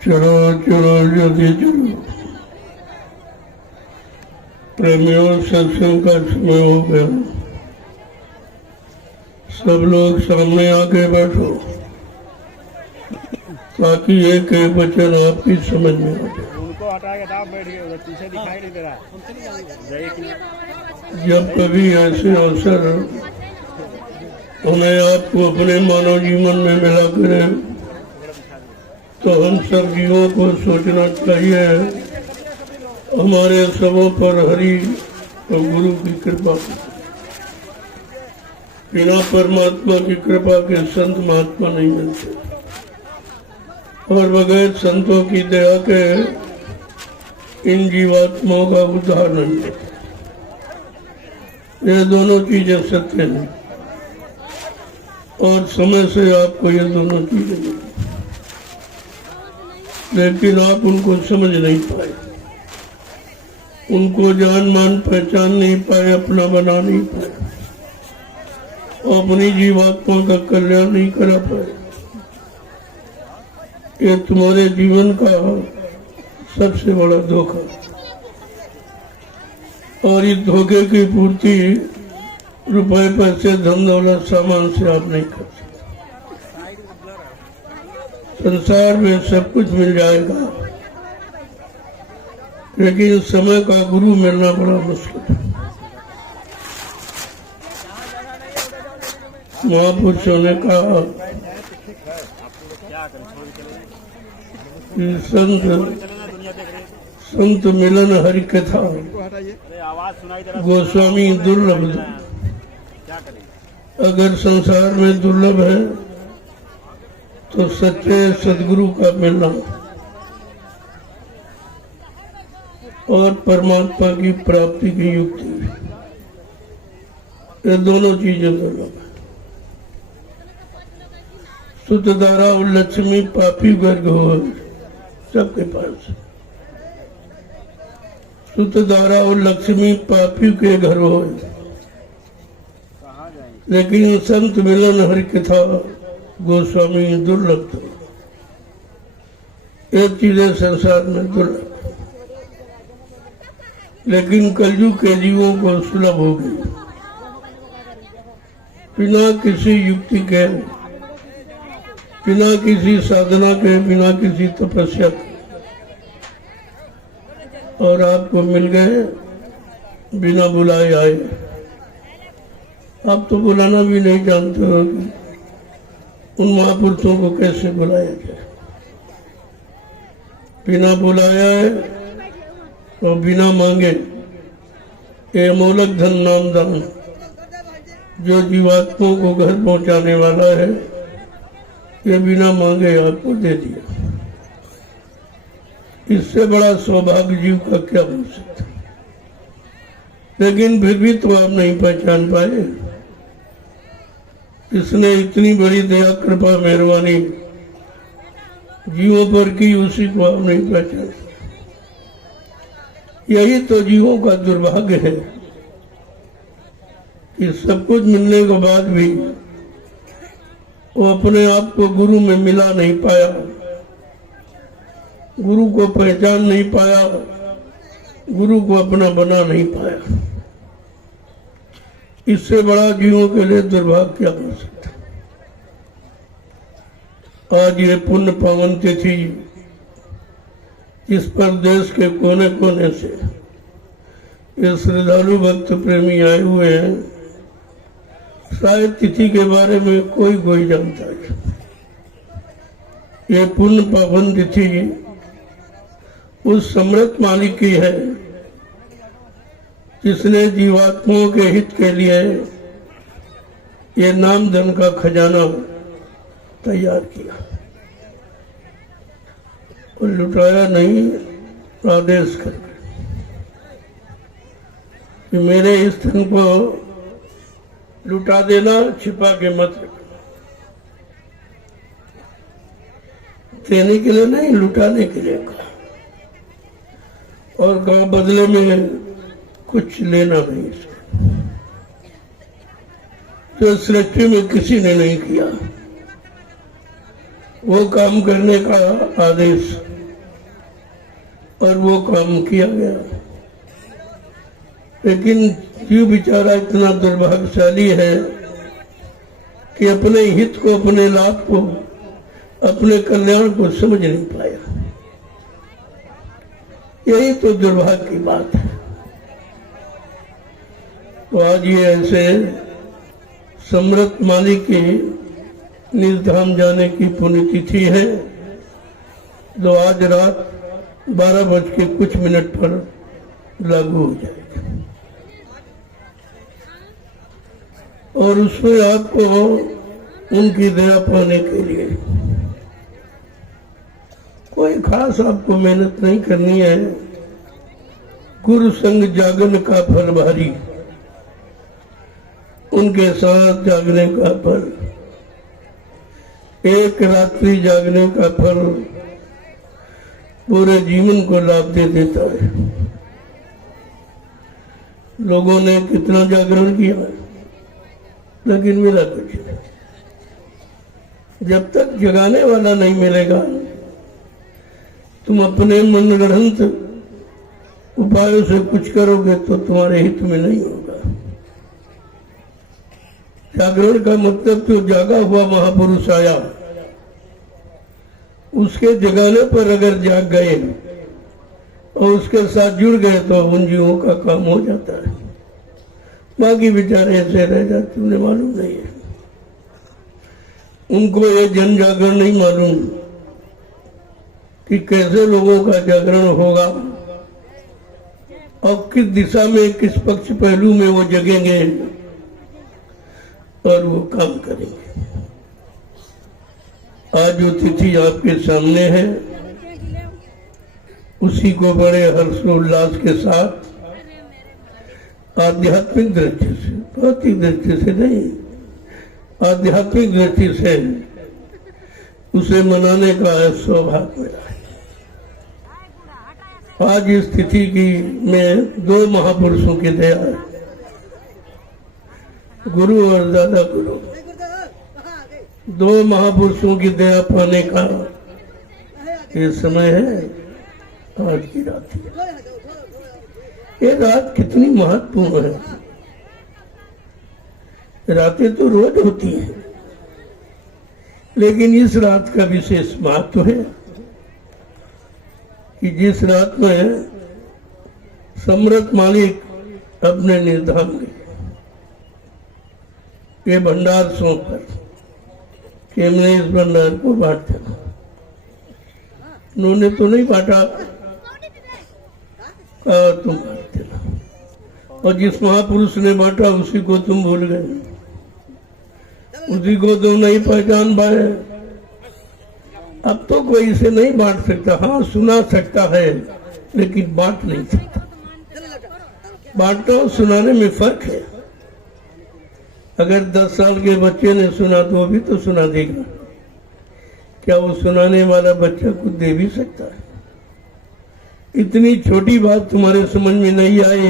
चलो चलो जल्दी चलो, प्रेमियों सत्संग का समय हो गया। सब लोग सामने आके बैठो ताकि एक एक वचन आपकी समझ में आ जाए। उनको हटा के आप बैठ गए, पीछे दिखाई नहीं दे रहा। जब कभी ऐसे अवसर उन्हें आपको अपने मानव जीवन में मिला करें तो हम सब जीवों को सोचना चाहिए हमारे सबों पर हरि और गुरु की कृपा। बिना परमात्मा की कृपा के संत महात्मा नहीं मिलते और बगैर संतों की दया के इन जीवात्माओं का उद्धार नहीं होता। ये दोनों चीजें सत्य हैं और समय से आपको ये दोनों चीजें मिली, लेकिन आप उनको समझ नहीं पाए, उनको जान मान पहचान नहीं पाए, अपना बना नहीं पाए, अपनी जीवात्मा का कल्याण नहीं करा पाए। ये तुम्हारे जीवन का सबसे बड़ा धोखा, और इस धोखे की पूर्ति रुपए पैसे धन दौलत सामान से आप नहीं कर सकते। संसार में सब कुछ मिल जाएगा, लेकिन समय का गुरु मिलना बड़ा मुश्किल है। महापुरुषों ने कहा कि संत मिलन हरि कथा गोस्वामी दुर्लभ। अगर संसार में दुर्लभ है तो सच्चे सदगुरु का मिलना और परमात्मा की प्राप्ति की युक्ति, ये दोनों चीजें दुर्लभ है। सुतधारा और लक्ष्मी पापी वर्ग हो सबके पास, सुतधारा और लक्ष्मी पापी के घर हो, लेकिन संत मिलन हरि कथा गोस्वामी दुर्लभ। तो एक चीजें संसार में दुर्लभ, लेकिन कलयुग के जीवों को सुलभ हो गई। बिना किसी युक्ति के, बिना किसी साधना के, बिना किसी तपस्या के, और आपको मिल गए, बिना बुलाए आए। आप तो बुलाना भी नहीं जानते हो कि उन महापुरुषों को कैसे बुलाया जाए। बिना बुलाया और बिना मांगे, ये अमोलक धन नाम दान जो जीवात्माओं को घर पहुंचाने वाला है, ये बिना मांगे आपको दे दिया। इससे बड़ा सौभाग्य जीव का क्या हो सकता। लेकिन फिर भी तो आप नहीं पहचान पाए। इसने इतनी बड़ी दया कृपा मेहरबानी जीवों पर की, उसी को आप नहीं पहचान। यही तो जीवों का दुर्भाग्य है कि सब कुछ मिलने के बाद भी वो अपने आप को गुरु में मिला नहीं पाया, गुरु को पहचान नहीं पाया, गुरु को अपना बना नहीं पाया। इससे बड़ा जीवों के लिए दुर्भाग्य क्या हो सकता। आज ये पुण्य पावन तिथि, इस पर देश के कोने कोने से ये श्रद्धालु भक्त प्रेमी आए हुए हैं। शायद तिथि के बारे में कोई जानता है। ये पुण्य पावन तिथि उस समृत मालिक की है जिसने जीवात्माओं के हित के लिए ये नाम धन का खजाना तैयार किया और लुटाया नहीं, आदेश कर कि मेरे इस धन को लुटा देना, छिपा के मत रखना। देने के लिए नहीं, लुटाने के लिए कहा, और कहा बदले में कुछ लेना नहीं। जो सृष्टि में किसी ने नहीं किया वो काम करने का आदेश और वो काम किया गया। लेकिन जीव बेचारा इतना दुर्भाग्यशाली है कि अपने हित को, अपने लाभ को, अपने कल्याण को समझ नहीं पाया। यही तो दुर्भाग्य की बात है। तो आज ये ऐसे सम्राट माली की निज धाम जाने की पुण्यतिथि है, जो आज रात 12:00 पर लागू हो जाएगा। और उसमें आपको उनकी दया पाने के लिए कोई खास आपको मेहनत नहीं करनी है। गुरु संग जागन का फल भारी, उनके साथ जागने का फल, एक रात्रि जागने का फल पूरे जीवन को लाभ दे देता है। लोगों ने कितना जागरण किया, लेकिन मिला कुछ नहीं। जब तक जगाने वाला नहीं मिलेगा, तुम अपने मनगढ़ंत उपायों से कुछ करोगे तो तुम्हारे हित में नहीं होगा। जागरण का मतलब तो जागा हुआ महापुरुष आया, उसके जगाने पर अगर जाग गए और उसके साथ जुड़ गए तो उन जीवों का काम हो जाता है। बाकी बेचारे ऐसे रह जाते, उन्हें मालूम नहीं है। उनको ये जन जागरण नहीं मालूम कि कैसे लोगों का जागरण होगा और किस दिशा में, किस पक्ष पहलू में वो जगेंगे और वो काम करेंगे। आज जो तिथि आपके सामने है, उसी को बड़े हर्षोल्लास के साथ आध्यात्मिक दृष्टि से, भौतिक दृष्टि से नहीं, आध्यात्मिक दृष्टि से उसे मनाने का सौभाग्य मिला है। आज इस तिथि की में दो महापुरुषों की दया है, गुरु और दादा गुरु। दो महापुरुषों की दया पाने का ये समय है, आज की रात। ये रात कितनी महत्वपूर्ण है। रातें तो रोज होती हैं, लेकिन इस रात का विशेष महत्व है कि जिस रात में सम्राट मालिक अपने निर्धाम गए, ये भंडार सौंप कर कि हमने इस भंडार को बांट देना। उन्होंने तो नहीं बांटा, कहा तुम बांट देना। और जिस महापुरुष ने बांटा उसी को तुम भूल गए, उसी को तुम नहीं पहचान पाए। अब तो कोई इसे नहीं बांट सकता, हाँ सुना सकता है, लेकिन बांट नहीं सकता। बांटना और सुनाने में फर्क है। अगर 10 साल के बच्चे ने सुना तो वो भी तो सुना देगा। क्या वो सुनाने वाला बच्चा कुछ दे भी सकता है? इतनी छोटी बात तुम्हारे समझ में नहीं आई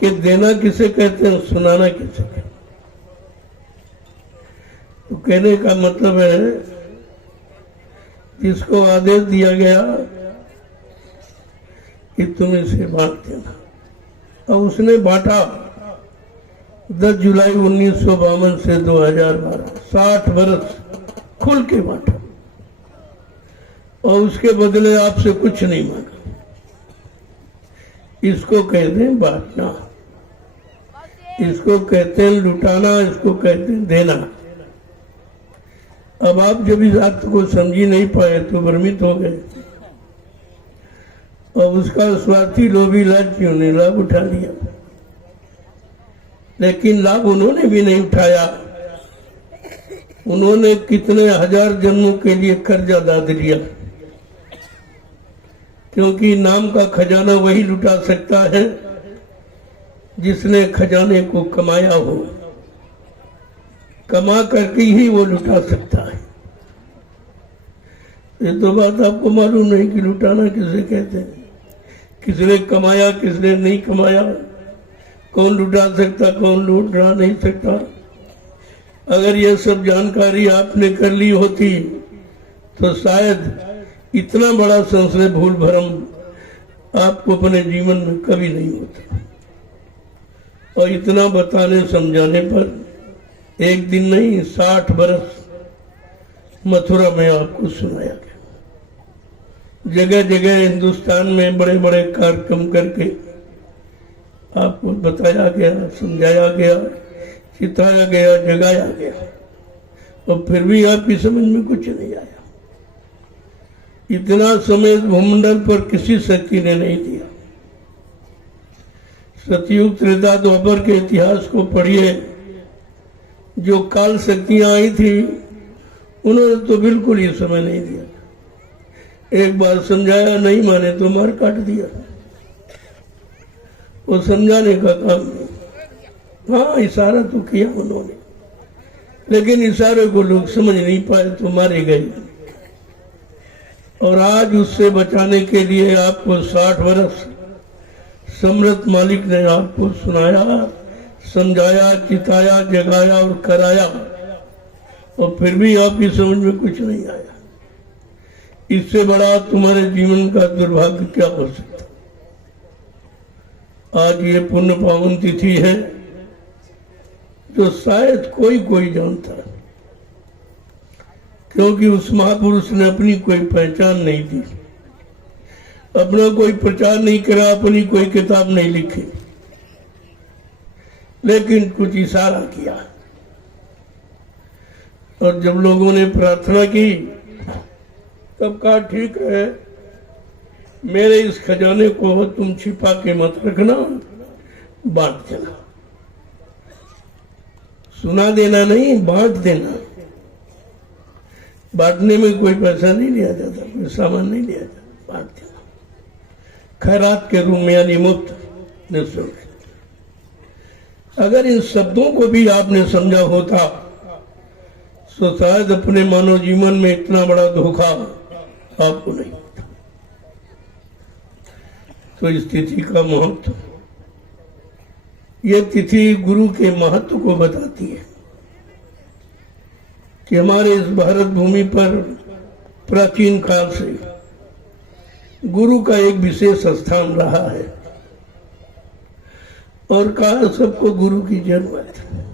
कि देना किसे कहते हैं, सुनाना किसे कहते हैं। तो कहने का मतलब है, जिसको आदेश दिया गया कि तुम इसे बांट देना, और उसने बांटा 10 जुलाई 1952 से 2012, 60 वर्ष खुल के बांटा, और उसके बदले आपसे कुछ नहीं मांगा। इसको कहते हैं बांटना, इसको कहते हैं लुटाना, इसको कहते हैं देना। अब आप जब इस अर्थ को समझी नहीं पाए तो भ्रमित हो गए, और उसका स्वार्थी लोभी लालचियों ने लाभ उठा लिया। लेकिन लाभ उन्होंने भी नहीं उठाया, उन्होंने कितने हजार जन्मों के लिए कर्जा दाद लिया, क्योंकि नाम का खजाना वही लुटा सकता है जिसने खजाने को कमाया हो। कमा करके ही वो लुटा सकता है। ये तो बात आपको मालूम नहीं कि लुटाना किसे कहते हैं, किसने कमाया किसने नहीं कमाया, कौन लुटा सकता कौन लूट रहा नहीं सकता। अगर ये सब जानकारी आपने कर ली होती तो शायद इतना बड़ा संशय भूल भरम आपको अपने जीवन में कभी नहीं होता। और इतना बताने समझाने पर एक दिन नहीं 60 बरस मथुरा में आपको सुनाया गया। जगह जगह हिंदुस्तान में बड़े बड़े कार्यक्रम करके आपको बताया गया, समझाया गया, चिताया गया, जगाया गया, और फिर भी आपकी समझ में कुछ नहीं आया। इतना समय भूमंडल पर किसी शक्ति ने नहीं दिया। सतयुग त्रेता द्वापर के इतिहास को पढ़िए, जो काल शक्तियां आई थी उन्होंने तो बिल्कुल ही समय नहीं दिया। एक बार समझाया, नहीं माने तो मार काट दिया। वो समझाने का काम नहीं। हाँ, इशारा तो किया उन्होंने, लेकिन इशारे को लोग समझ नहीं पाए तो मारे गए। और आज उससे बचाने के लिए आपको 60 वर्ष सम्राट मालिक ने आपको सुनाया, समझाया, चिताया, जगाया और कराया, और फिर भी आपकी समझ में कुछ नहीं आया। इससे बड़ा तुम्हारे जीवन का दुर्भाग्य क्या हो सकता। आज ये पुण्य पावन तिथि है जो शायद कोई जानता है, क्योंकि उस महापुरुष ने अपनी कोई पहचान नहीं दी, अपना कोई प्रचार नहीं करा, अपनी कोई किताब नहीं लिखी, लेकिन कुछ इशारा किया। और जब लोगों ने प्रार्थना की तब कहा, ठीक है, मेरे इस खजाने को तुम छिपा के मत रखना, बांट देना। सुना देना नहीं, बांट देना। बांटने में कोई पैसा नहीं लिया जाता, कोई सामान नहीं लिया जाता, बांट देना खैरात के रूप में, यानी मुफ्त, निःशुल्क। अगर इन शब्दों को भी आपने समझा होता तो शायद अपने मानव जीवन में इतना बड़ा धोखा आपको नहीं होता। तो इस तिथि का महत्व, यह तिथि गुरु के महत्व को बताती है कि हमारे इस भारत भूमि पर प्राचीन काल से गुरु का एक विशेष स्थान रहा है, और कहा सबको गुरु की जरूरत है।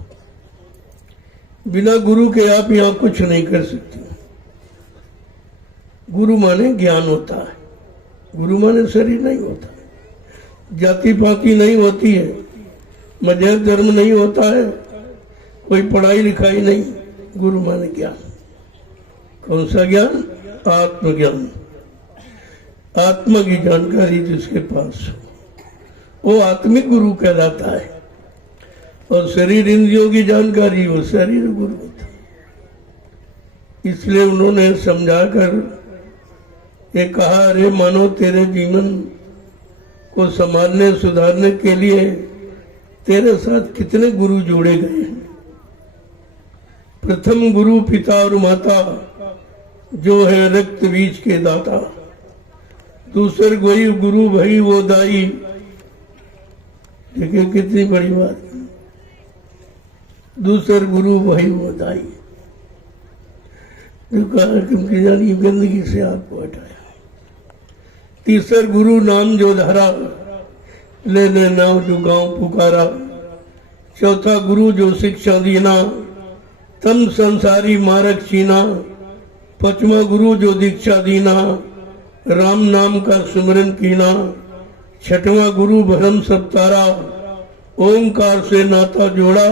बिना गुरु के आप यहाँ कुछ नहीं कर सकते। गुरु माने ज्ञान होता है, गुरु माने शरीर नहीं होता, जाति पाति नहीं होती है, मजहब धर्म नहीं होता है, कोई पढ़ाई लिखाई नहीं। गुरु माने ज्ञान। कौन सा ज्ञान? आत्मज्ञान। आत्मा की जानकारी जिसके पास हो वो आत्मिक गुरु कहलाता है, और शरीर इंद्रियों की जानकारी वो शरीर गुरु होता है। इसलिए उन्होंने समझाकर ये कहा, अरे मानो तेरे जीवन को संभालने सुधारने के लिए तेरे साथ कितने गुरु जोड़े गए हैं। प्रथम गुरु पिता और माता जो है रक्त बीज के दाता, दूसर कोई गुरु भाई वो दाई। देखिए कितनी बड़ी बात। दूसर गुरु भाई वो दाई, जो क्योंकि जानी गंदगी से आपको हटाया। तीसर गुरु नाम जो धारा, लेने नाम जो गांव पुकारा। चौथा गुरु जो शिक्षा दीना, तन संसारी मारक चीना। पांचवा गुरु जो दीक्षा दीना, राम नाम का सुमरन कीना। छठवां गुरु भरम सब तारा, ओंकार से नाता जोड़ा।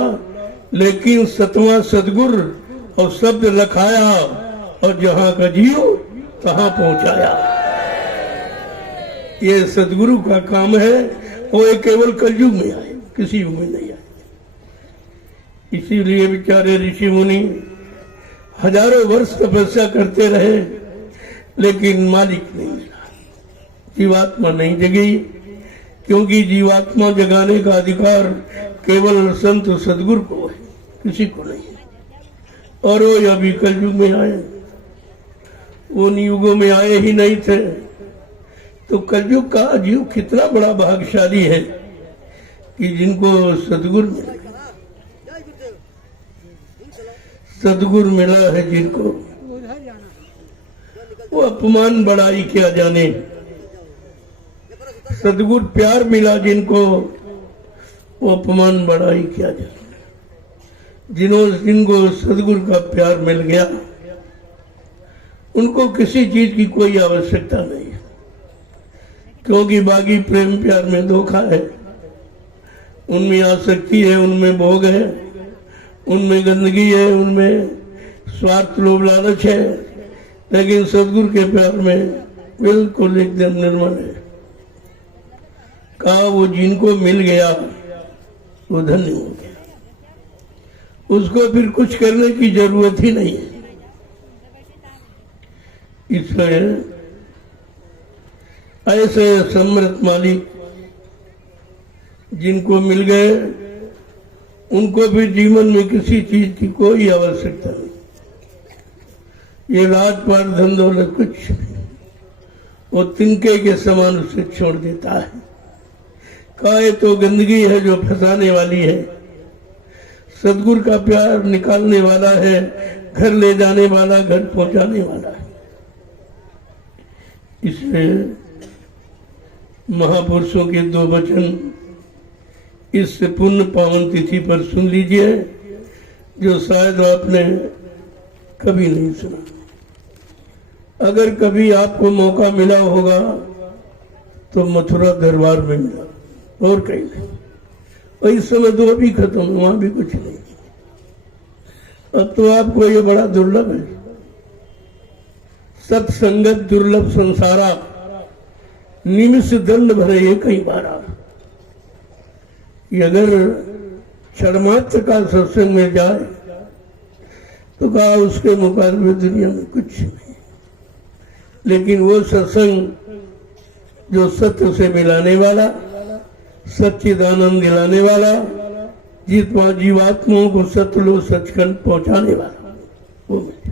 लेकिन सतवां सदगुरु और शब्द लखाया, और जहां का जीव तहां पहुंचाया। ये सदगुरु का काम है, वो केवल कलयुग में आए, किसी युग में नहीं आए। इसीलिए बेचारे ऋषि मुनि हजारों वर्ष तपस्या करते रहे, लेकिन मालिक नहीं मिला, जीवात्मा नहीं जगी। क्योंकि जीवात्मा जगाने का अधिकार केवल संत सदगुरु को है, किसी को नहीं है। और वो अभी कलयुग में आए, उन युगों में आए ही नहीं थे। तो कलयुग का जीव कितना बड़ा भाग्यशाली है कि जिनको सदगुरु मिला, सदगुरु मिला है जिनको, वो अपमान बड़ाई क्या जाने। सदगुरु प्यार मिला जिनको, वो अपमान बड़ाई किया जाता। जिनको सदगुरु का प्यार मिल गया, उनको किसी चीज की कोई आवश्यकता नहीं है, क्योंकि बाकी प्रेम प्यार में धोखा है, उनमें आसक्ति है, उनमें भोग है, उनमें गंदगी है, उनमें स्वार्थ लोभ लालच है। लेकिन सदगुरु के प्यार में बिल्कुल एकदम निर्मल है। कहा वो जिनको मिल गया वो धन्य हो गया, उसको फिर कुछ करने की जरूरत ही नहीं है। इसलिए ऐसे समृद्ध मालिक जिनको मिल गए, उनको भी जीवन में किसी चीज की कोई आवश्यकता नहीं। ये राजपाट धन दौलत कुछ नहीं, वो तिनके के समान उसे छोड़ देता है। काहे तो गंदगी है जो फंसाने वाली है, सदगुरु का प्यार निकालने वाला है, घर ले जाने वाला, घर पहुंचाने वाला है। इसलिए महापुरुषों के दो वचन इस पुण्य पावन तिथि पर सुन लीजिए, जो शायद आपने कभी नहीं सुना। अगर कभी आपको मौका मिला होगा तो मथुरा दरबार में मिला, और कहीं नहीं। और इस समय तो अभी खत्म, वहां भी कुछ नहीं। अब तो आपको ये बड़ा दुर्लभ है। सत्संगत दुर्लभ संसारा, निमिष दंड भरे ये कई बारा। कि अगर क्षणमात्र का सत्संग में जाए तो कहा उसके मुकाबले दुनिया में कुछ नहीं। लेकिन वो सत्संग जो सत्य से मिलाने वाला, सच्चिदानंद दिलाने वाला, जितना जीवात्माओं को सतलो सचखंड पहुंचाने वाला, वो मिले।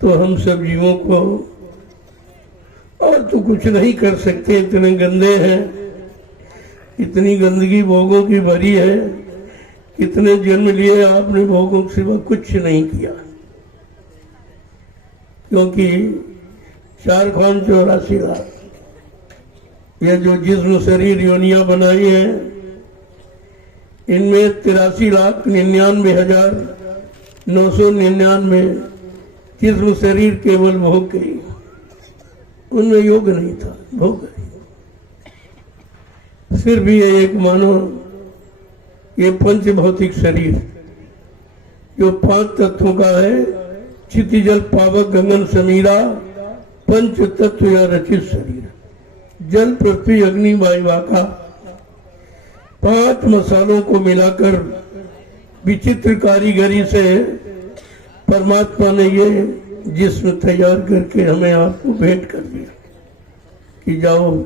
तो हम सब जीवों को और तो कुछ नहीं कर सकते, इतने गंदे हैं, इतनी गंदगी भोगों की भरी है। कितने जन्म लिए आपने भोगों के सिवा कुछ नहीं किया, क्योंकि 4,84 लाख ये जो जिस्म शरीर योनिया बनाई है, इनमें 83,99,999 जिस्म शरीर केवल भोग गई, उनमें योग नहीं था, भोग गई। फिर भी ये एक मानो ये पंच भौतिक शरीर जो 5 तत्वों का है, क्षितिजल पावक गगन समीरा, पंच तत्व या रचित शरीर, जल पृथ्वी अग्नि वायु आकाश, 5 मसालों को मिलाकर विचित्र कारीगरी से परमात्मा ने ये जिस्म तैयार करके हमें आपको भेंट कर दिया कि जाओ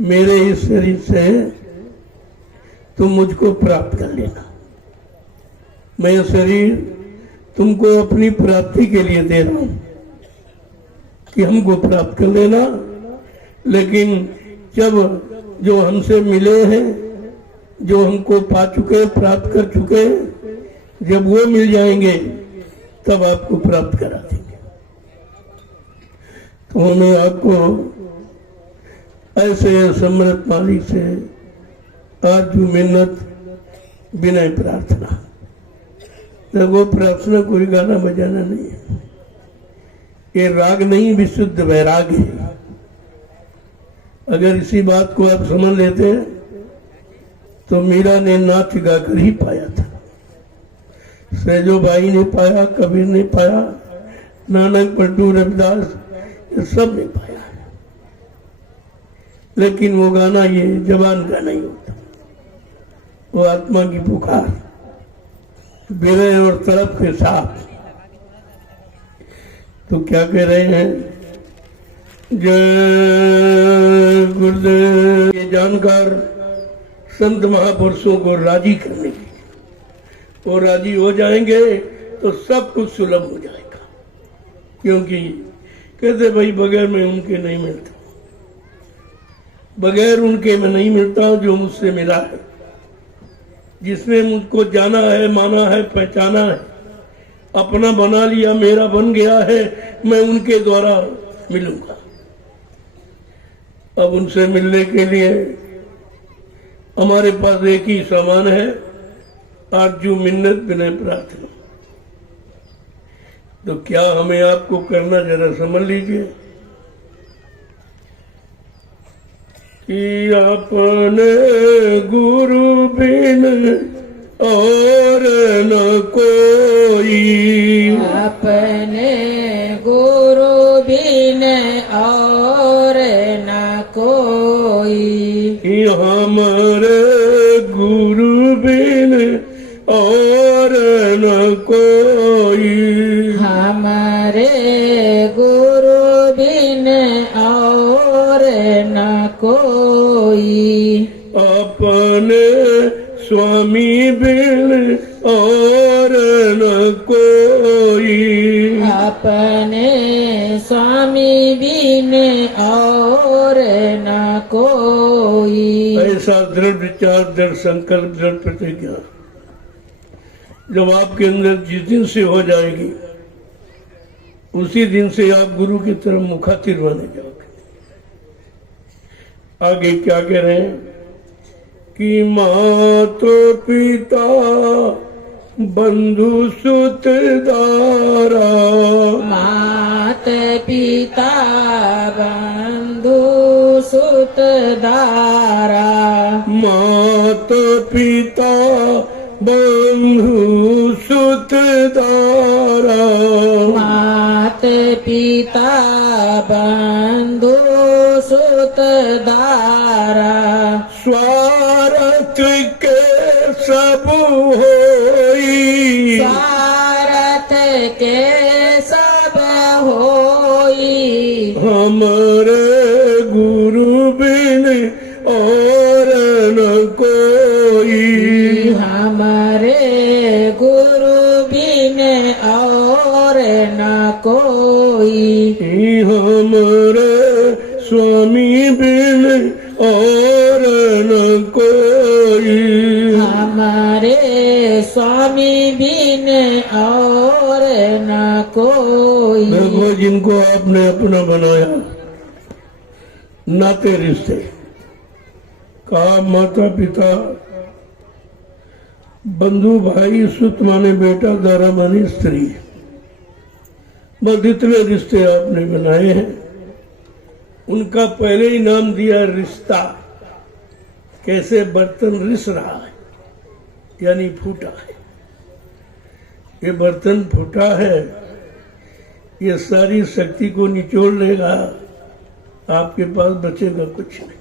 मेरे इस शरीर से तुम मुझको प्राप्त कर लेना। मैं शरीर तुमको अपनी प्राप्ति के लिए दे रहा हूं कि हमको प्राप्त कर लेना। लेकिन जब जो हमसे मिले हैं, जो हमको पा चुके, प्राप्त कर चुके, जब वो मिल जाएंगे तब आपको प्राप्त करा देंगे। तो हमें आपको ऐसे समृद्ध मालिक से आरजू मिन्नत विनय प्रार्थना। वो प्रार्थना कोई गाना बजाना नहीं है, ये राग नहीं, विशुद्ध वैराग है। अगर इसी बात को आप समझ लेते तो मीरा ने नाच गाकर ही पाया था, सैजो भाई ने पाया, कबीर ने पाया, नानक पलटू रविदास, ये सब ने पाया। लेकिन वो गाना ये जबान का नहीं होता, वो आत्मा की पुकार, विरह और तड़प के साथ। तो क्या कह रहे हैं, जय गुरुदेव। ये जानकर संत महापुरुषों को राजी करने के लिए, वो राजी हो जाएंगे तो सब कुछ सुलभ हो जाएगा। क्योंकि कहते भाई बगैर में उनके नहीं मिलता, बगैर उनके में नहीं मिलता जो मुझसे मिला है, जिसने मुझको जाना है, माना है, पहचाना है, अपना बना लिया, मेरा बन गया है, मैं उनके द्वारा मिलूंगा। अब उनसे मिलने के लिए हमारे पास एक ही सामान है, आरजू मिन्नत विनय प्रार्थना। तो क्या हमें आपको करना जरा समझ लीजिए कि अपने गुरु बिन और न कोई, अपने गुरु बिन और न कोई, हमारे गुरु बिन और न कोई, हमारे गुरु बिन और न कोई, अपने स्वामी बिन और न कोई, अपने स्वामी बिन और न कोई। ऐसा दृढ़ विचार, दृढ़ संकल्प, दृढ़ प्रतिज्ञा जब आपके अंदर जिस दिन से हो जाएगी, उसी दिन से आप गुरु की तरफ मुखातिब बने जाओगे। आगे क्या कह रहे हैं कि माता पिता बंधु सुत दारा, मात पिता बंधु सुत दारा, माता पिता बंधु सुत दारा, मात पिता बंधु सुत दारा, स्वार्थ के सब होई, स्वार्थ के सब होई, हमारे गुरु बिन और न कोई, हमारे गुरु बिन और न कोई, हमारे स्वामी बिन और न कोई, हमारे स्वामी बिन और न कोई। देखो जिनको आपने अपना बनाया, नाते रिश्ते, कहा माता पिता बंधु भाई सुत माने बेटा दारा माने स्त्री, बस इतने रिश्ते आपने बनाए हैं। उनका पहले ही नाम दिया रिश्ता। कैसे बर्तन रिस रहा है, यानी फूटा है। ये बर्तन फूटा है, ये सारी शक्ति को निचोड़ लेगा, आपके पास बचेगा कुछ नहीं।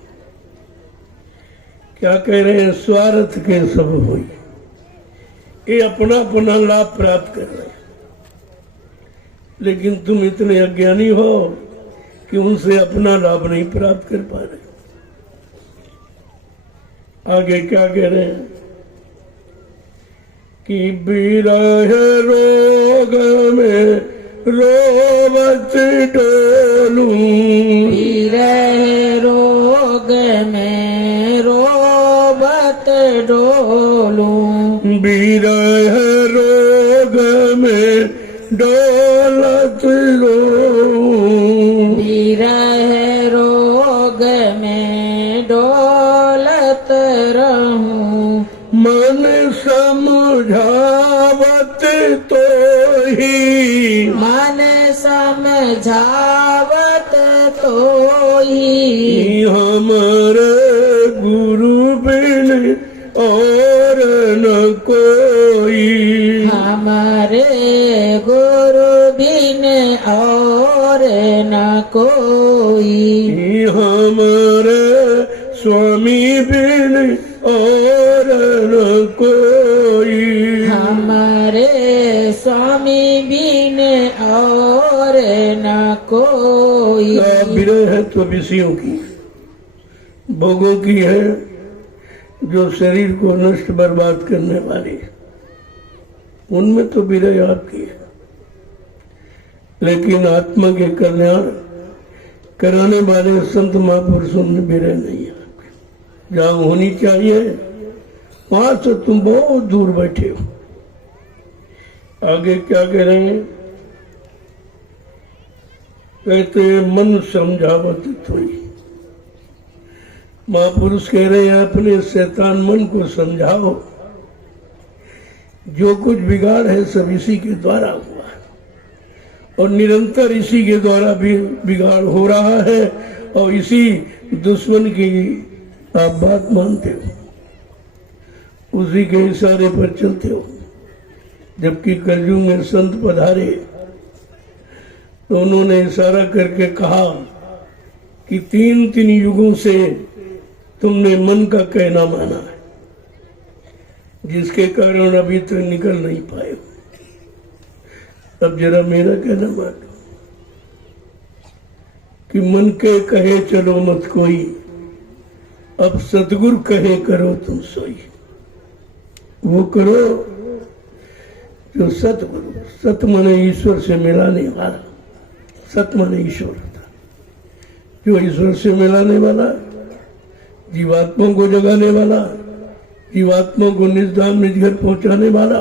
क्या कह रहे हैं, स्वार्थ के सब होई, ये अपना अपना लाभ प्राप्त कर रहे हैं, लेकिन तुम इतने अज्ञानी हो कि उनसे अपना लाभ नहीं प्राप्त कर पा रहे। आगे क्या कह रहे हैं कि बिरह रोग में रोवत डोलूं, बिरह रोग में रोबत डोलूं, बिरह रोग में डोलत रहूं, बिरह रोग में डोलत रहूं, मन समझावत तो ही, मन समझावत तो ही, हमारे गुरु बिन और न कोई, हमारे गुरु बिन और न कोई, हमारे स्वामी बिन और न कोई, हमारे स्वामी बिन और न कोई। विरह है तो विषयों की, भोगों की है, जो शरीर को नष्ट बर्बाद करने वाली, उनमें तो विरह आपकी है। लेकिन आत्मा के कल्याण कराने वाले संत महापुरुषों में विरह नहीं है आपकी। जहां होनी चाहिए वहां से तुम बहुत दूर बैठे हो। आगे क्या कह रहे हैं, कहते मन समझावत थोड़ी, महापुरुष कह रहे हैं अपने शैतान मन को समझाओ, जो कुछ बिगाड़ है सब इसी के द्वारा हुआ है और निरंतर इसी के द्वारा भी बिगाड़ हो रहा है और इसी दुश्मन की आप बात मानते हो, उसी के इशारे पर चलते हो। जबकि कलयुग में संत पधारे तो उन्होंने इशारा करके कहा कि 3 युगों से तुमने मन का कहना माना है, जिसके कारण अभी तक निकल नहीं पाए। अब जरा मेरा कहना मानो कि मन के कहे चलो मत कोई, अब सतगुरु कहे करो तुम सोई। वो करो जो सतगुरु, सत माने ईश्वर से मिलाने वाला, सत माने ईश्वर था, जो ईश्वर से मिलाने वाला, जीवात्मा को जगाने वाला, जीवात्मा को निज धाम निज घर पहुंचाने वाला।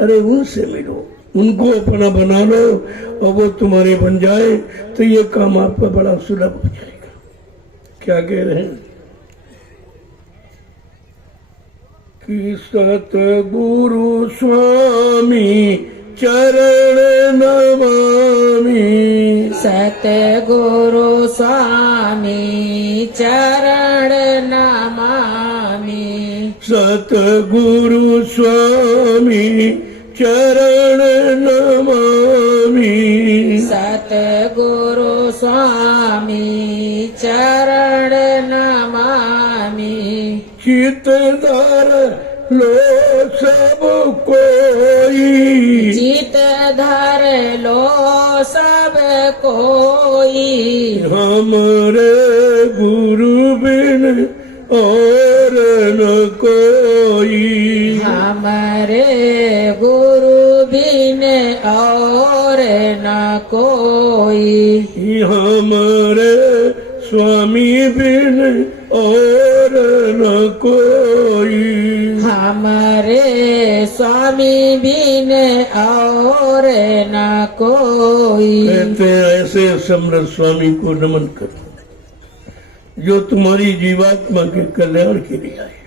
अरे उनसे मिलो, उनको अपना बना लो और वो तुम्हारे बन जाए तो ये काम आपका बड़ा सुलभ हो जाएगा। क्या कह रहे हैं कि सतगुरु स्वामी चरण नमामि, सतगुरु स्वामी चरण नमामि, सतगुरु स्वामी चरण नमामि, सतगुरु स्वामी चरण नमामि, चित धर लो सब कोई, चित धर लो सब कोई, हमारे गुरु बिन और न कोई, हमारे गुरु बिन और न कोई, हमारे स्वामी बिन और न कोई, हमारे स्वामी बिन और न कोई। कहते हैं ऐसे समर्थ स्वामी को नमन करो जो तुम्हारी जीवात्मा के कल्याण के लिए आए।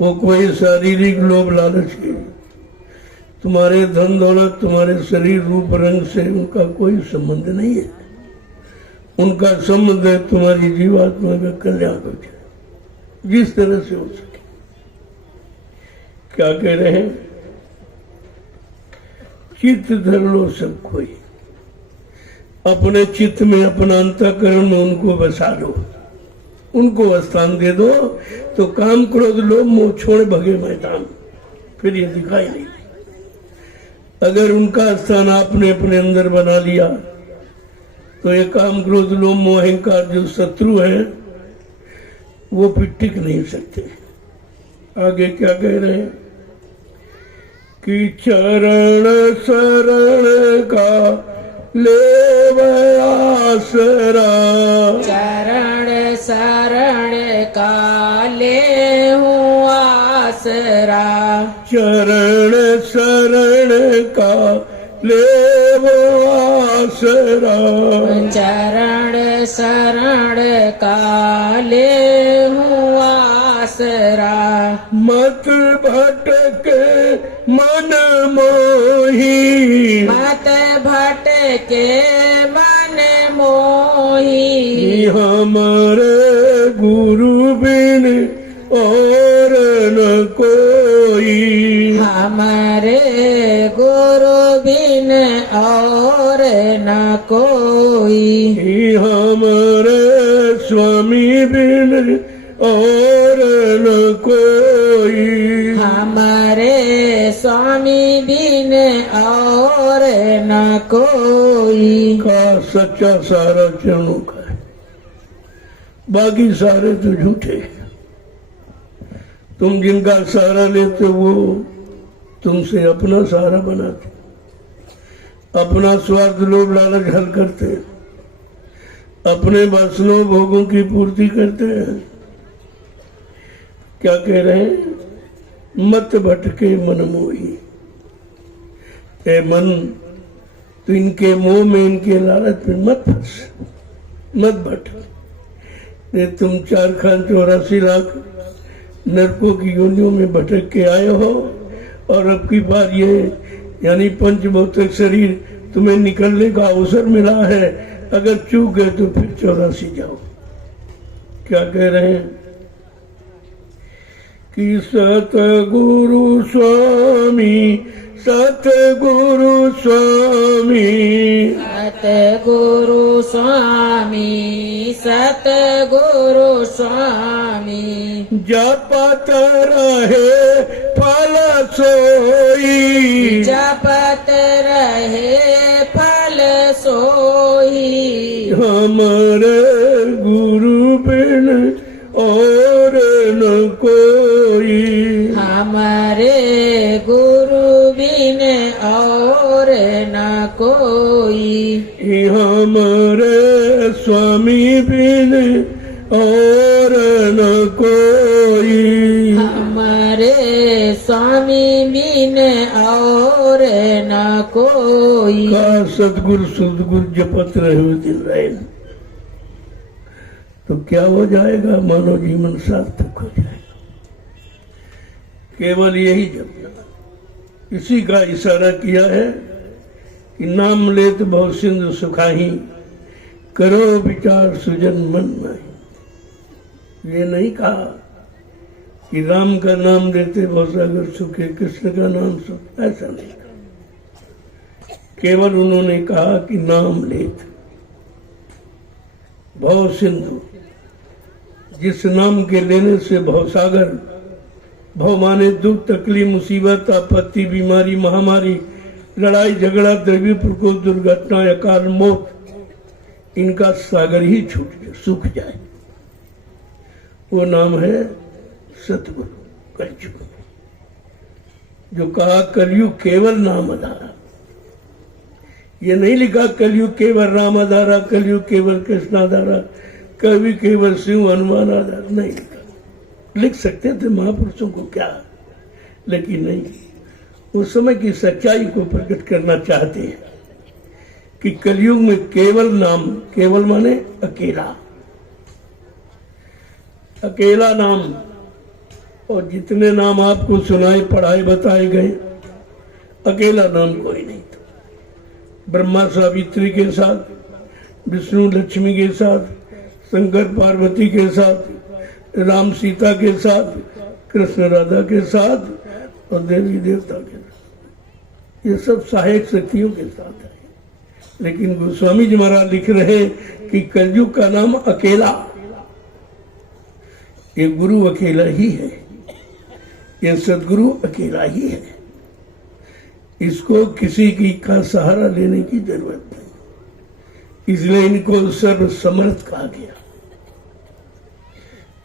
वो कोई शारीरिक लोभ लालच की, तुम्हारे धन दौलत, तुम्हारे शरीर रूप रंग से उनका कोई संबंध नहीं है। उनका संबंध है तुम्हारी जीवात्मा का कल्याण हो जाए जिस तरह से हो सके। क्या कह रहे हैं? चित्त धर लो सब कोई, अपने चित्त में, अपना अंतःकरण में उनको बसा लो, उनको स्थान दे दो तो काम क्रोध लोभ मोह छोड़ भगे मैदान, फिर ये दिखाई नहीं। अगर उनका स्थान आपने अपने अंदर बना लिया तो ये काम क्रोध लोभ मोह अहंकार जो शत्रु है वो फिर टिक नहीं सकते। आगे क्या कह रहे हैं कि चरण शरण का ले आसरा, चरण शरण का ले हूँ आसरा, चरण शरण का ले आसरा, चरण शरण का ले हूँ आसरा, मत भटके मन मोही, मत भटके मन मोही, हमारे गुरु बिन और न कोई, हमारे गुरु बिन और न कोई, हमारे स्वामी बिन और न कोई, हमारे स्वामी बिन और न कोई। का सच्चा सारा चरणों का है, बाकी सारे तो झूठे। तुम जिनका सहारा लेते वो तुमसे अपना सहारा बनाते, अपना स्वार्थ लोभ लालच हल करते, अपने वासनाओं भोगों की पूर्ति करते हैं। क्या कह रहे हैं? मत भटके मन मोही, ए मन तो इनके मोह में, इनके लालच में मत फंस, मत भटक। ने तुम 4,84,00,000 नरकों की योनियों में भटक के आए हो और अब की बार ये यानी पंचभौतिक शरीर तुम्हें निकलने का अवसर मिला है। अगर चूक गए तो फिर 84 जाओ। क्या कह रहे हैं कि सतगुरु स्वामी, सतगुरु स्वामी, सतगुरु स्वामी, सतगुरु स्वामी, जपत रहे फल सोई, जपत रहे फल सोई, हमारे गुरु बिन और न कोई, हमारे गुरु बिन और न कोई, हमारे स्वामी बिन और न कोई, हमारे स्वामी बिन और न कोई। का सतगुरु सतगुरु जपत रहे हुए दिन रहे तो क्या हो जाएगा? मानव जीवन सार्थक हो जाएगा। केवल यही जपना, इसी का इशारा किया है कि नाम लेत बहु सिंधु सुखाही, करो विचार सुजन मन नहीं। ये नहीं कहा कि राम का नाम लेते भवसागर सुखे, कृष्ण का नाम सुख, ऐसा नहीं कहा। केवल उन्होंने कहा कि नाम लेत भव सिंधु, जिस नाम के लेने से भवसागर, भव माने दुख, तकलीफ, मुसीबत, आपत्ति, बीमारी, महामारी, लड़ाई झगड़ा, द्रव्य प्रकोप, दुर्घटना, अकाल मौत, इनका सागर ही छूट जाए, सूख जाए। वो नाम है सतगुरु कलयुग। जो कहा कलयुग केवल नाम आधारा, ये नहीं लिखा कलयुग केवल राम आधारा, कलयुग केवल कृष्ण आधारा, कवि केवल शिव हनुमान आधार, नहीं लिखा। लिख सकते थे महापुरुषों को क्या, लेकिन नहीं। उस समय की सच्चाई को प्रकट करना चाहते हैं कि कलयुग में केवल नाम, केवल माने अकेला, अकेला नाम। और जितने नाम आपको सुनाए पढ़ाए बताए गए, अकेला नाम कोई नहीं था। ब्रह्मा सावित्री के साथ, विष्णु लक्ष्मी के साथ, शंकर पार्वती के साथ, राम सीता के साथ, कृष्ण राधा के साथ और देवी देवता के साथ, ये सब सहायक शक्तियों के साथ है। लेकिन गोस्वामी जी महाराज लिख रहे कि कलयुग का नाम अकेला, ये गुरु अकेला ही है, ये सदगुरु अकेला ही है। इसको किसी की का सहारा लेने की जरूरत नहीं, इसलिए इनको सर्व समर्थ कहा गया।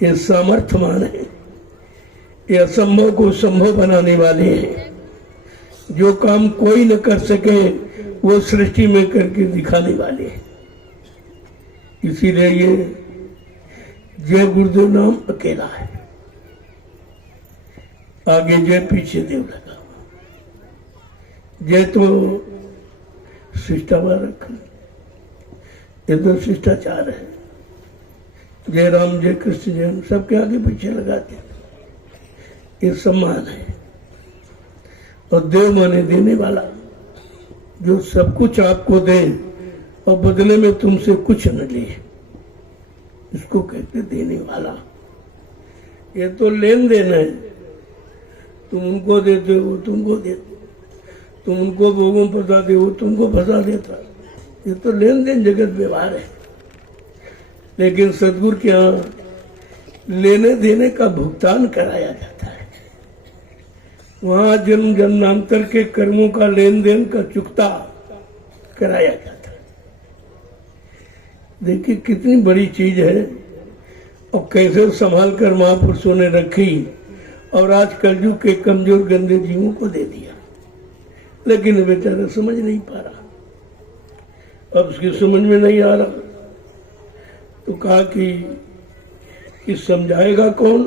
ये सामर्थ्यवान है, ये असंभव को संभव बनाने वाले हैं। जो काम कोई न कर सके वो सृष्टि में करके दिखाने वाले हैं। इसीलिए ये जय गुरुदेव नाम अकेला है, आगे जय पीछे देव लगा। जय तो शिष्टाचार रखा, ये तो शिष्टाचार है। जय राम जय कृष्ण जय, सबके आगे पीछे लगाते हैं, ये सम्मान है। और देव माने देने वाला, जो सब कुछ आपको दे और बदले में तुमसे कुछ न ले, इसको कहते देने वाला। ये तो लेन देन है, तुम उनको देते हो तुमको देते, तुम उनको भोगों फंसा दे वो तुमको फंसा देता, ये तो लेन देन जगत व्यवहार है। लेकिन सदगुरु के यहाँ लेने देने का भुगतान कराया जाता है। वहां जन्म जन्मांतर के कर्मों का लेन देन का चुकता कराया जाता है। देखिए कितनी बड़ी चीज है और कैसे संभाल कर महापुरुषों ने रखी, और आज कलयुग के कमजोर गंदे जीवों को दे दिया। लेकिन बेचारा समझ नहीं पा रहा, अब उसकी समझ में नहीं आ रहा, तो कहा कि समझाएगा कौन,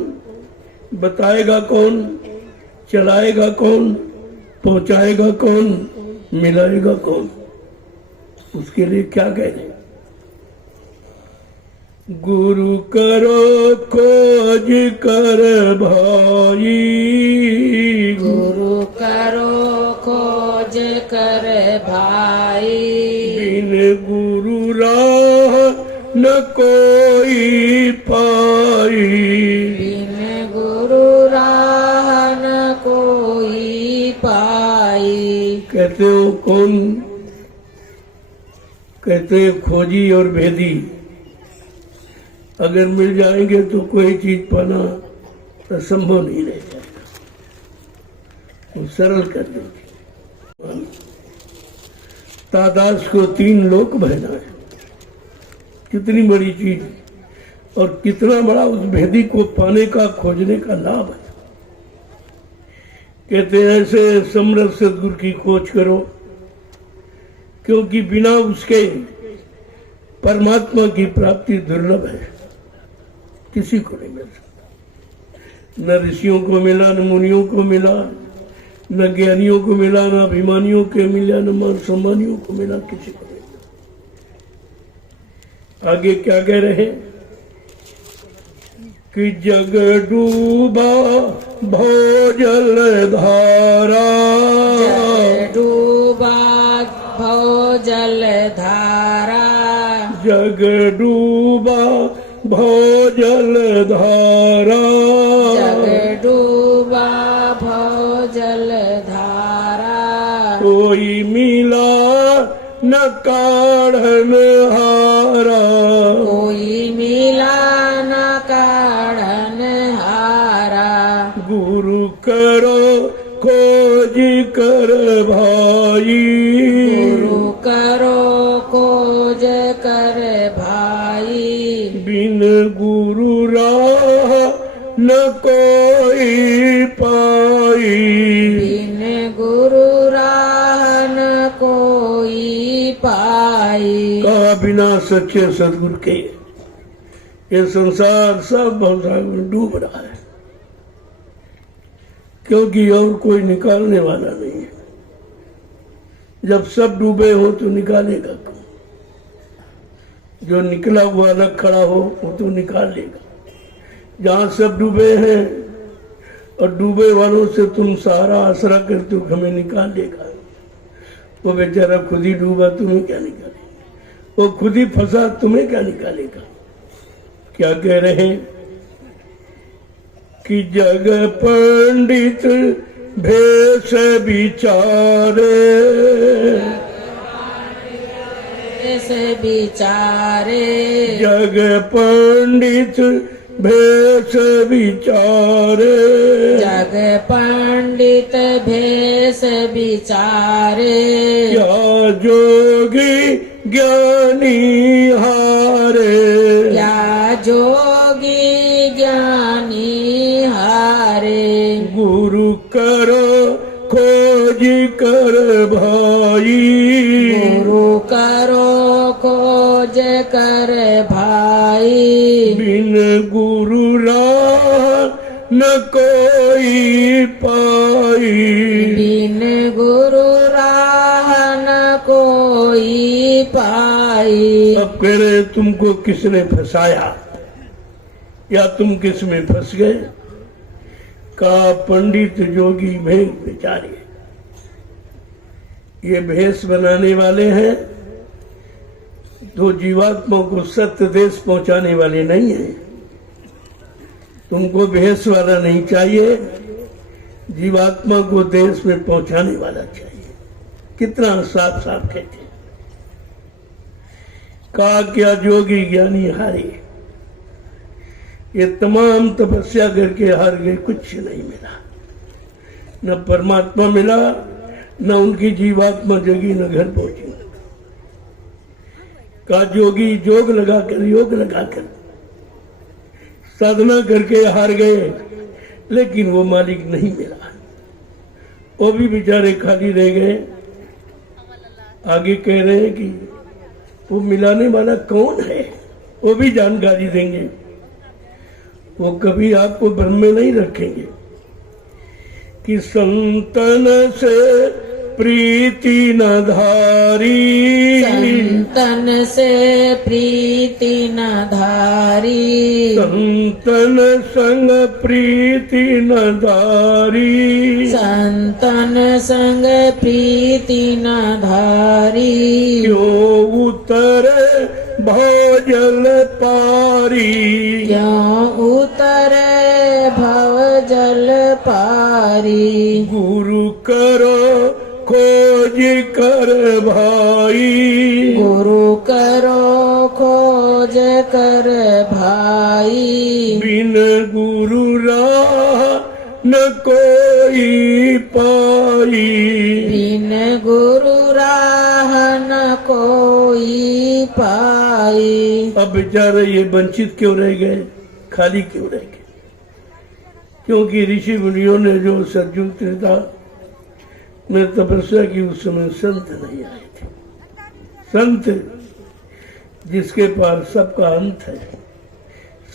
बताएगा कौन, चलाएगा कौन, पहुंचाएगा कौन, मिलाएगा कौन। उसके लिए क्या कह रहे, गुरु करो खोज कर भाई, गुरु करो खोज कर भाई, बिन गुरु राह न कोई पाई, बिन गुरु राह न कोई पाई। कहते हो कौन? कहते हैं खोजी और भेदी। अगर मिल जाएंगे तो कोई चीज पाना असंभव नहीं रह जाएगा, वो सरल कर देंगे। तादास को 3 लोक बहना है, कितनी बड़ी चीज और कितना बड़ा उस भेदी को पाने का खोजने का लाभ है। कहते हैं ऐसे समर्थ सदगुरु की खोज करो, क्योंकि बिना उसके परमात्मा की प्राप्ति दुर्लभ है, किसी को नहीं मिल सकता। न ऋषियों को मिला, न मुनियों को मिला, न ज्ञानियों को मिला, न अभिमानियों को मिला, न मान सम्मानियों को मिला, किसी को नहीं मिला। आगे क्या कह रहे? कि जग डूबा भोजल धारा, जग डूबा भोजल धारा, जग डूबा भोजल धारा, जग डूबा भोजल धारा, कोई मिला न काढ़न हारा, कोई मिला न काढ़न हारा, गुरु करो खोज कर भाई, गुरु करो खोज कर भाई, बिन गुरु राह न कोई पाई, बिन गुरु राह न कोई पाई। कहा बिना सच्चे सदगुरु के ये संसार सब भवसागर में डूब रहा है, क्योंकि और कोई निकालने वाला नहीं है। जब सब डूबे हो तो निकालेगा कौन? जो निकला हुआ अलग खड़ा हो वो तो निकाल लेगा। जहां सब डूबे हैं और डूबे वालों से तुम सहारा आसरा करते हो, हमें निकाल लेगा। वो बेचारा खुद ही डूबा, तुम्हें क्या निकालेगा? वो खुद ही फंसा, तुम्हें क्या निकालेगा? क्या कह रहे हैं? कि जग पंडित भेष विचारे, ऐसे बिचारे, जग पंडित भेष विचारे, जग पंडित भेष बिचारे, क्या जोगी ज्ञानी हारे, क्या जोगी ज्ञानी हारे, गुरु करो खोज कर भाई, गुरु करो खोज कर भाई, बिन गुरु राह न कोई पाई, बिन गुरु राह न कोई पाई। अब कह रहे तुमको किसने फंसाया या तुम किस में फंस गए? का पंडित जोगी भेष बेचारे, ये भेष बनाने वाले हैं तो जीवात्मा को सत्य देश पहुंचाने वाले नहीं है। तुमको भेष वाला नहीं चाहिए, जीवात्मा को देश में पहुंचाने वाला चाहिए। कितना साफ साफ कहते हैं। कहा क्या जोगी ज्ञानी हारे, ये तमाम तपस्या करके हार गए, कुछ नहीं मिला। न परमात्मा मिला, न उनकी जीवात्मा जगी, न घर पहुंची। का जोगी योग लगाकर साधना करके हार गए, लेकिन वो मालिक नहीं मिला, वो भी बेचारे खाली रह गए। आगे कह रहे हैं कि वो मिलाने वाला कौन है, वो भी जानकारी देंगे। वो कभी आपको भ्रम में नहीं रखेंगे कि संतन से प्रीति न धारी, संतन से प्रीति न धारी, संतन संग प्रीति न धारी, संतन संग प्रीति न धारी, क्यों उतरे भवजल पारी, क्यों उतरे भव जल पारी, गुरु करो खोज कर भाई, गुरु करो खोज कर भाई, बिन गुरु राह न कोई पाई। बिन गुरु राह न कोई पाई। अब बेचारे ये वंचित क्यों रह गए, खाली क्यों रह गए? क्योंकि ऋषि मुनियों ने जो सतयुग त्रेता में तपस्या की उस समय संत नहीं आए थे। संत जिसके पास सबका अंत है,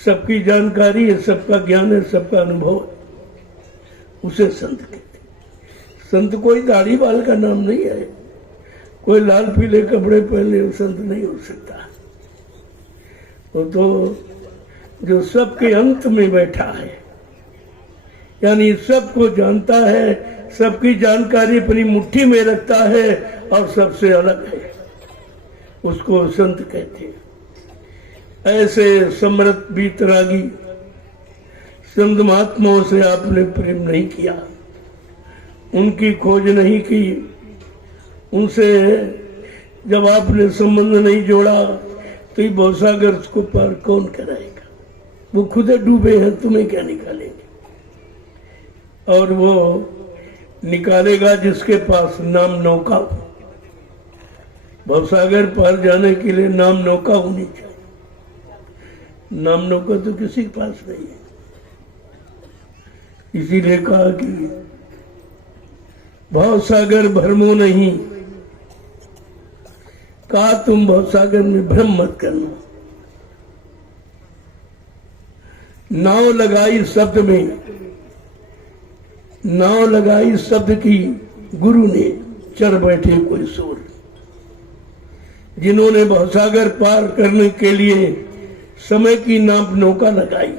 सबकी जानकारी है, सबका ज्ञान है, सबका अनुभव है, उसे संत कहते। संत कोई दाढ़ी बाल का नाम नहीं है, कोई लाल पीले कपड़े पहने वो संत नहीं हो सकता। वो तो जो सबके अंत में बैठा है, यानी सबको जानता है, सबकी जानकारी अपनी मुट्ठी में रखता है और सबसे अलग है, उसको संत कहते हैं। ऐसे समृत बीतरागी संत महात्माओं से आपने प्रेम नहीं किया, उनकी खोज नहीं की, उनसे जब आपने संबंध नहीं जोड़ा तो ये भवसागर को पार कौन कराएगा? वो खुद डूबे हैं, तुम्हें क्या निकालेंगे? और वो निकालेगा जिसके पास नाम नौका हो। भवसागर पार जाने के लिए नाम नौका होनी चाहिए। नाम नौका तो किसी के पास नहीं है। इसीलिए कहा कि भवसागर भ्रमो नहीं, कहा तुम भवसागर में भ्रम मत करना। नाव लगाई शब्द में, नाव लगाई शब्द की गुरु ने, चढ़ बैठे कोई सूर। जिन्होंने भवसागर पार करने के लिए समय की नाप नौका लगाई,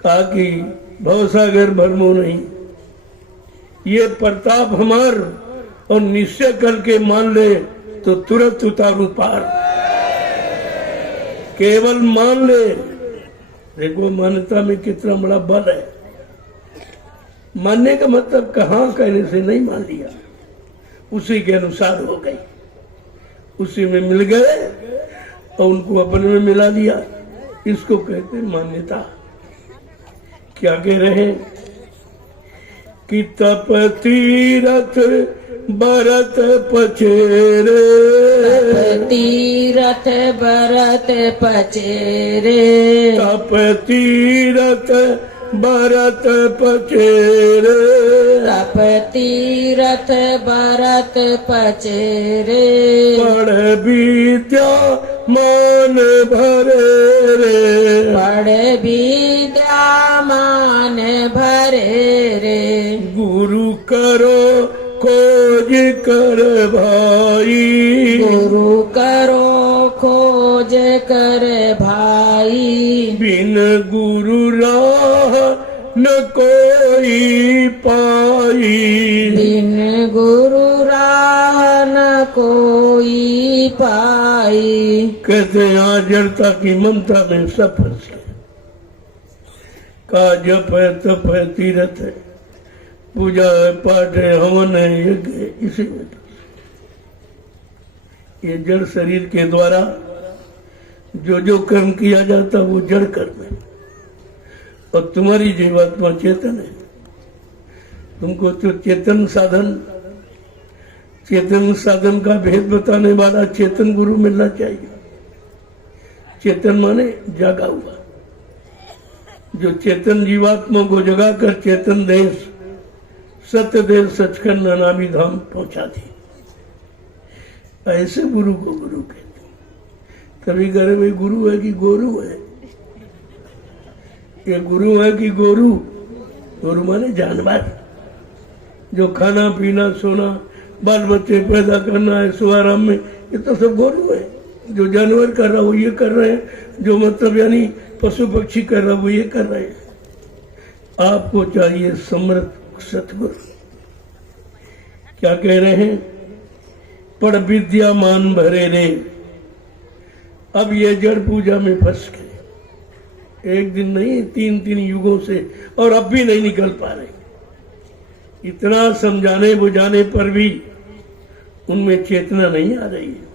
कहा कि भवसागर भरमो नहीं, ये प्रताप हमार और निश्चय करके मान ले तो तुरंत उतारू पार। केवल मान ले। देखो मान्यता में कितना बड़ा बल है। मानने का मतलब कहाँ कहने से नहीं मान लिया, उसी के अनुसार हो गई, उसी में मिल गए और उनको अपने में मिला लिया। इसको कहते मान्यता। क्या कह रहे हैं कि तप तीरथ बरत पचेरे, तीरथ बरत पचेरे, तप तीरथ बरत पचेरे, तप तीरथ बरत पचेरे, पढ़ विद्या मान भरे रे, पढ़ विद्या मान भरे रे, गुरु करो खोज कर भाई, गुरु करो खोज कर भाई, बिन गुरु राह न कोई पाई, बिन गुरु राह न कोई पाई। कहते हैं आज जड़ता की ममता में सब फंस गए। का जप है, तप है, तीरथ है, पूजा है, पाठ है, हवन है, यज्ञ है, इसी में ये जड़ शरीर के द्वारा जो जो कर्म किया जाता वो जड़ कर्म है। और तुम्हारी जीवात्मा चेतन है। तुमको तो चेतन साधन का भेद बताने वाला चेतन गुरु मिलना चाहिए। चेतन माने जागा हुआ, जो चेतन जीवात्मा को जगा कर चेतन देश सत्य देश सचखंड नामी धाम पहुंचा दी। ऐसे गुरु को गुरु कहते। कभी कहे भाई गुरु है कि गोरू है? ये गुरु है कि गोरू? गोरू माने जानवर। जो खाना पीना सोना बाल बच्चे पैदा करना है सुआराम में, ये तो सब गुरु है। जो जानवर कर रहा वो ये कर रहे हैं, जो मतलब यानी पशु पक्षी कर रहा वो ये कर रहे हैं। आपको चाहिए समर्थ सतगुरु। क्या कह रहे हैं? पढ़ विद्या मान भरे रे। अब ये जड़ पूजा में फंस गए, एक दिन नहीं 3-3 युगों से, और अब भी नहीं निकल पा रहे। इतना समझाने बुझाने पर भी उनमें चेतना नहीं आ रही है,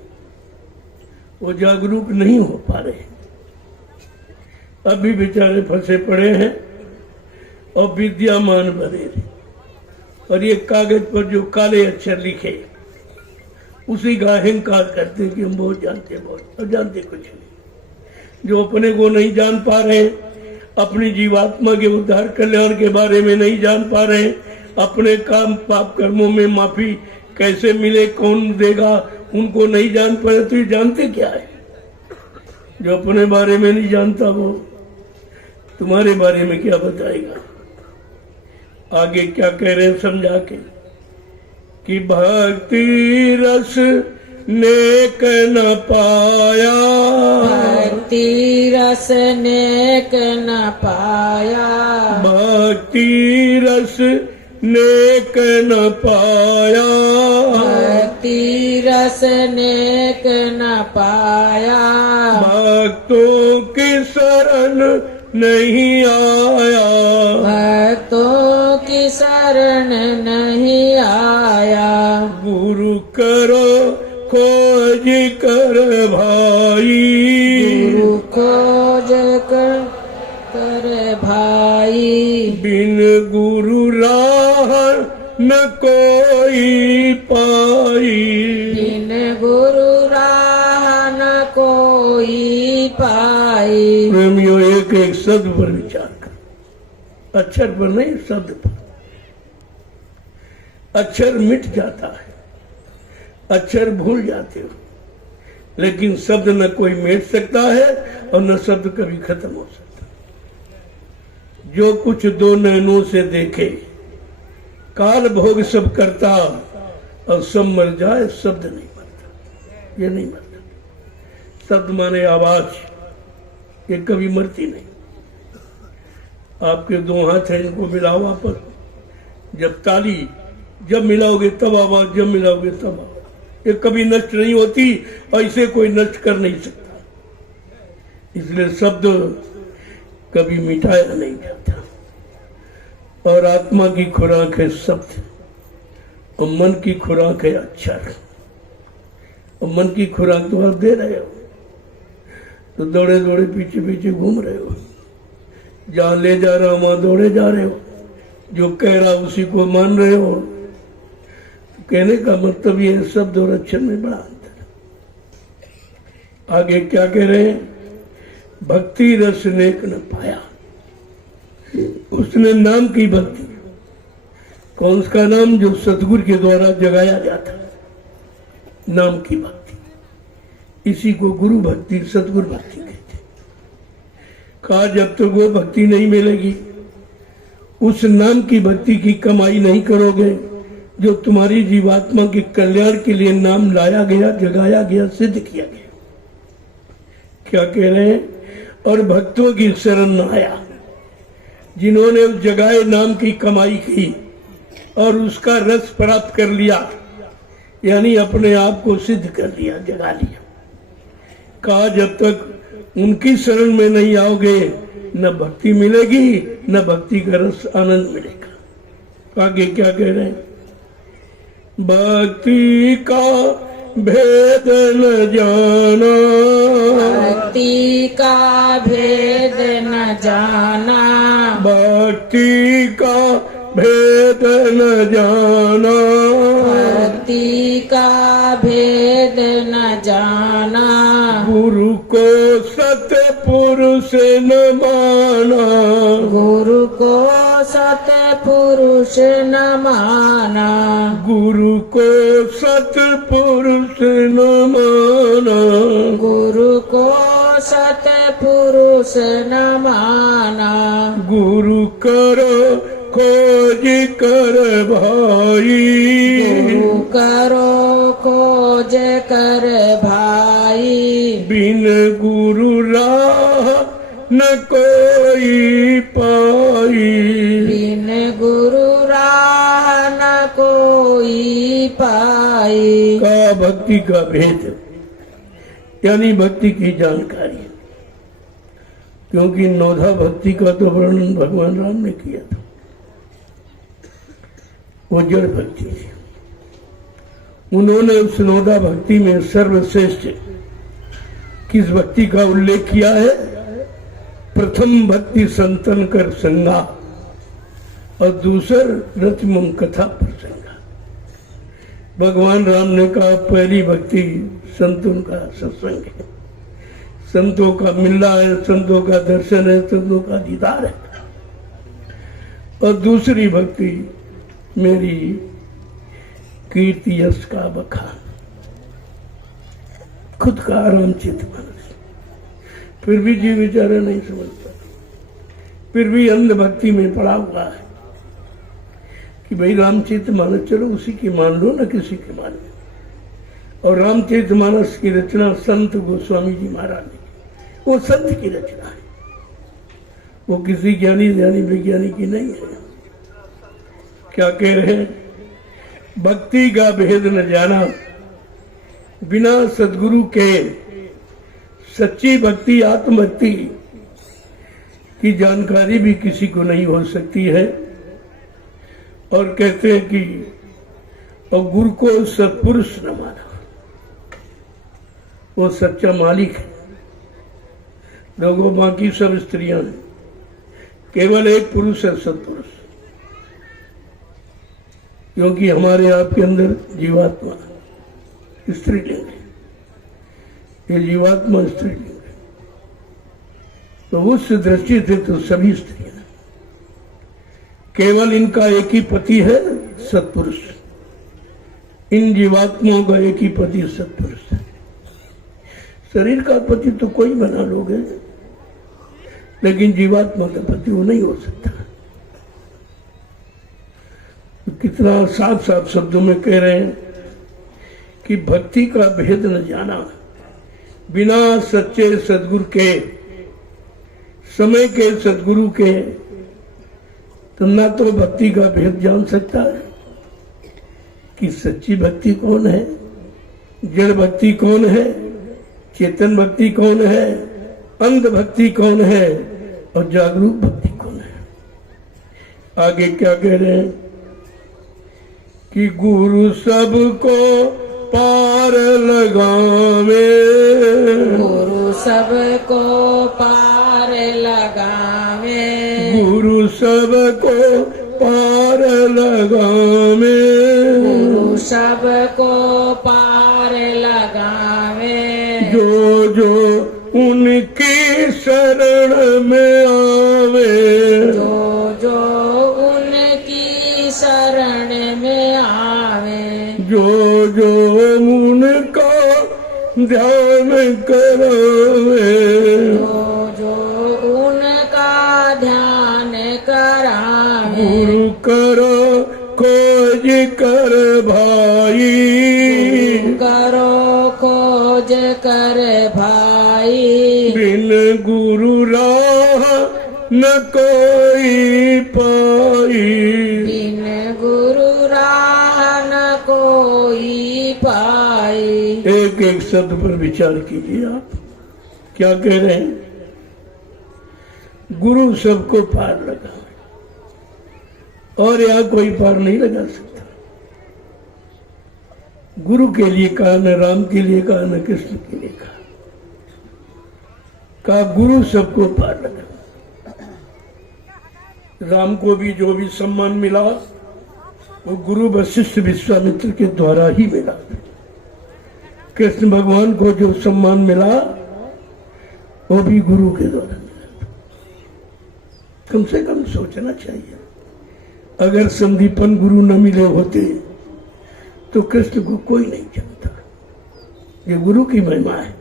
वो जागरूक नहीं हो पा रहे। अभी बेचारे फंसे पड़े हैं और विद्यामान बने रहे, और ये कागज पर जो काले अक्षर लिखे उसी का अहंकार करते कि हम बहुत जानते हैं, बहुत, और जानते कुछ नहीं। जो अपने को नहीं जान पा रहे, अपनी जीवात्मा के उद्धार कल्याण के बारे में नहीं जान पा रहे, अपने काम पाप कर्मों में माफी कैसे मिले, कौन देगा, उनको नहीं जान पाए, तो ये जानते क्या है? जो अपने बारे में नहीं जानता वो तुम्हारे बारे में क्या बताएगा? आगे क्या कह रहे हैं समझा के कि भक्ति रस नेक न पाया, भक्ति रस नेक न पाया, भक्ति रस नेक न पाया, भक्ति रस नेक न पाया, भक्तों की शरण नहीं आया, भक्तों की शरण नहीं आया, गुरु करो खोज कर भाई, गुरु खोज कर भाई, बिन गुरु राह न कोई पाई, बिन गुरु राह न कोई पाई। प्रेमियों एक एक शब्द पर विचार कर, अक्षर पर नहीं शब्द पर। अक्षर मिट जाता है, अक्षर भूल जाते हो, लेकिन शब्द न कोई मिट सकता है और न शब्द कभी खत्म हो सकता। जो कुछ दो नैनों से देखे, काल भोग सब करता, और सब मर जाए शब्द नहीं मरता। ये नहीं मरता। शब्द माने आवाज, ये कभी मरती नहीं। आपके दो हाथ हैं, इनको मिलाओ आपस, जब ताली जब मिलाओगे तब आवाज, जब मिलाओगे तब आवाज। ये कभी नष्ट नहीं होती और इसे कोई नष्ट कर नहीं सकता। इसलिए शब्द कभी मिटाया नहीं जाता। और आत्मा की खुराक है शब्द, और मन की खुराक है अक्षर। और मन की खुराक तो आप दे रहे हो, तो दौड़े दौड़े पीछे पीछे घूम रहे हो, जहां ले जा रहा वहां दौड़े जा रहे हो, जो कह रहा उसी को मान रहे हो। तो कहने का मतलब ये है शब्द और अक्षर में बड़ा अंतर। आगे क्या कह रहे हैं? भक्ति रस नेक न पाया। उसने नाम की भक्ति, कौन सा नाम? जो सतगुरु के द्वारा जगाया जाता, नाम की भक्ति। इसी को गुरु भक्ति, सतगुरु भक्ति कहते। कहा जब तक वो भक्ति नहीं मिलेगी, उस नाम की भक्ति की कमाई नहीं करोगे जो तुम्हारी जीवात्मा के कल्याण के लिए नाम लाया गया, जगाया गया, सिद्ध किया गया। क्या कह रहे हैं? और भक्तों की शरण न आया, जिन्होंने उस जगाए नाम की कमाई की और उसका रस प्राप्त कर लिया, यानी अपने आप को सिद्ध कर लिया, जगा लिया। कहा जब तक उनकी शरण में नहीं आओगे, न भक्ति मिलेगी, न भक्ति का रस आनंद मिलेगा। आगे क्या कह रहे हैं? भक्ति का भेद न जाना, भक्ति का भेद न जाना, भक्ति का भेद न जाना, भक्ति का भेद न जाना, गुरु को सतपुरुष न माना, गुरु को सतपुरुष न माना, गुरु को सतपुरुष न माना, गुरु को सतपुरुष न माना, गुरु करो खोज कर भाई, खोज कर भाई बिन गुरु राह न कोई पाई। बिन गुरु राह न कोई पाई। का भक्ति का भेद यानी भक्ति की जानकारी, क्योंकि नौधा भक्ति का तो वर्णन भगवान राम ने किया था। वो जड़ भक्ति थी। उन्होंने उस नौधा भक्ति में सर्वश्रेष्ठ किस भक्ति का उल्लेख किया है? प्रथम भक्ति संतन कर संगा और दूसर रतिमम कथा प्रसंगा। भगवान राम ने कहा पहली भक्ति संतों का सत्संग है, संतों का मिलना है, संतों का दर्शन है, संतों का दीदार है। और दूसरी भक्ति मेरी कीर्ति यश का बखान, खुद का आराम चित मानस। फिर भी जीव बेचारा नहीं समझता, फिर भी अंध भक्ति में पड़ा हुआ है कि भाई रामचरित मानस चलो उसी की मान लो ना किसी के मान लो। और रामचरित मानस की रचना संत गोस्वामी जी महाराज ने, वो संत की रचना है, वो किसी ज्ञानी ध्यानी विज्ञानी की नहीं है। क्या कह रहे हैं? भक्ति का भेद न जाना बिना सदगुरु के। सच्ची भक्ति आत्मभक्ति की जानकारी भी किसी को नहीं हो सकती है। और कहते हैं कि और गुरु को सत्पुरुष न माना, वो सच्चा मालिक है। लोगों बाकी सब स्त्रियां हैं, केवल एक पुरुष है सत्पुरुष, क्योंकि हमारे आपके अंदर जीवात्मा स्त्रीलिंग है, ये जीवात्मा स्त्रीलिंग है। तो उस दृष्टि से तो सभी स्त्रियां, केवल इनका एक ही पति है सत्पुरुष। इन जीवात्माओं का एक ही पति सत्पुरुष है। शरीर का पति तो कोई बना लोगे, लेकिन जीवात्मा का पति वो नहीं हो सकता। तो कितना साफ साफ शब्दों में कह रहे हैं कि भक्ति का भेद न जाना बिना सच्चे सदगुरु के, समय के सदगुरु के, तो ना तो भक्ति का भेद जान सकता है कि सच्ची भक्ति कौन है, जड़ भक्ति कौन है, चेतन भक्ति कौन है, अंध भक्ति कौन है और जागरूक भक्ति कौन है। आगे क्या कह रहे हैं कि गुरु सबको पार लगावे, गुरु सबको पार लगावे, गुरु सबको पार लगावे, गुरु सबको पार लगावे, जो जो उनकी शरण में आवे, जो जो उनकी शरण में आवे, जो जो उनका ध्यान करावे, जो जो उनका ध्यान करावे, गुरु करो खोज कर भाई, करो खोज कर भाई, बिन गुरु राह न कोई पाई। बिन गुरु राह न कोई पाई। एक एक शब्द पर विचार कीजिए आप, क्या कह रहे हैं? गुरु सबको पार लगा, और यहां कोई पार नहीं लगा सकता। गुरु के लिए कहा, न राम के लिए कहा, न कृष्ण के लिए कहा गुरु सबको पार लगा। राम को भी जो भी सम्मान मिला वो गुरु वशिष्ठ विश्वामित्र के द्वारा ही मिला। कृष्ण भगवान को जो सम्मान मिला वो भी गुरु के द्वारा मिला। कम से कम सोचना चाहिए, अगर संदीपन गुरु न मिले होते तो कृष्ण को कोई नहीं जानता। ये गुरु की महिमा है।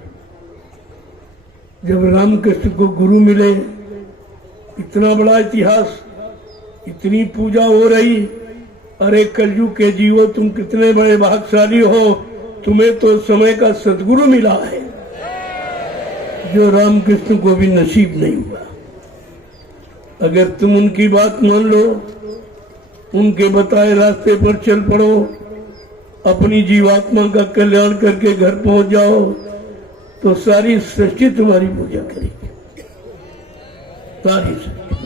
जब राम कृष्ण को गुरु मिले, इतना बड़ा इतिहास, इतनी पूजा हो रही, अरे कलयुग के जीवो तुम कितने बड़े भाग्यशाली हो, तुम्हें तो समय का सदगुरु मिला है जो रामकृष्ण को भी नसीब नहीं हुआ। अगर तुम उनकी बात मान लो, उनके बताए रास्ते पर चल पड़ो, अपनी जीवात्मा का कल्याण करके घर पहुंच जाओ, तो सारी सृष्टि तुम्हारी पूजा करेगी। सारी सृष्टि,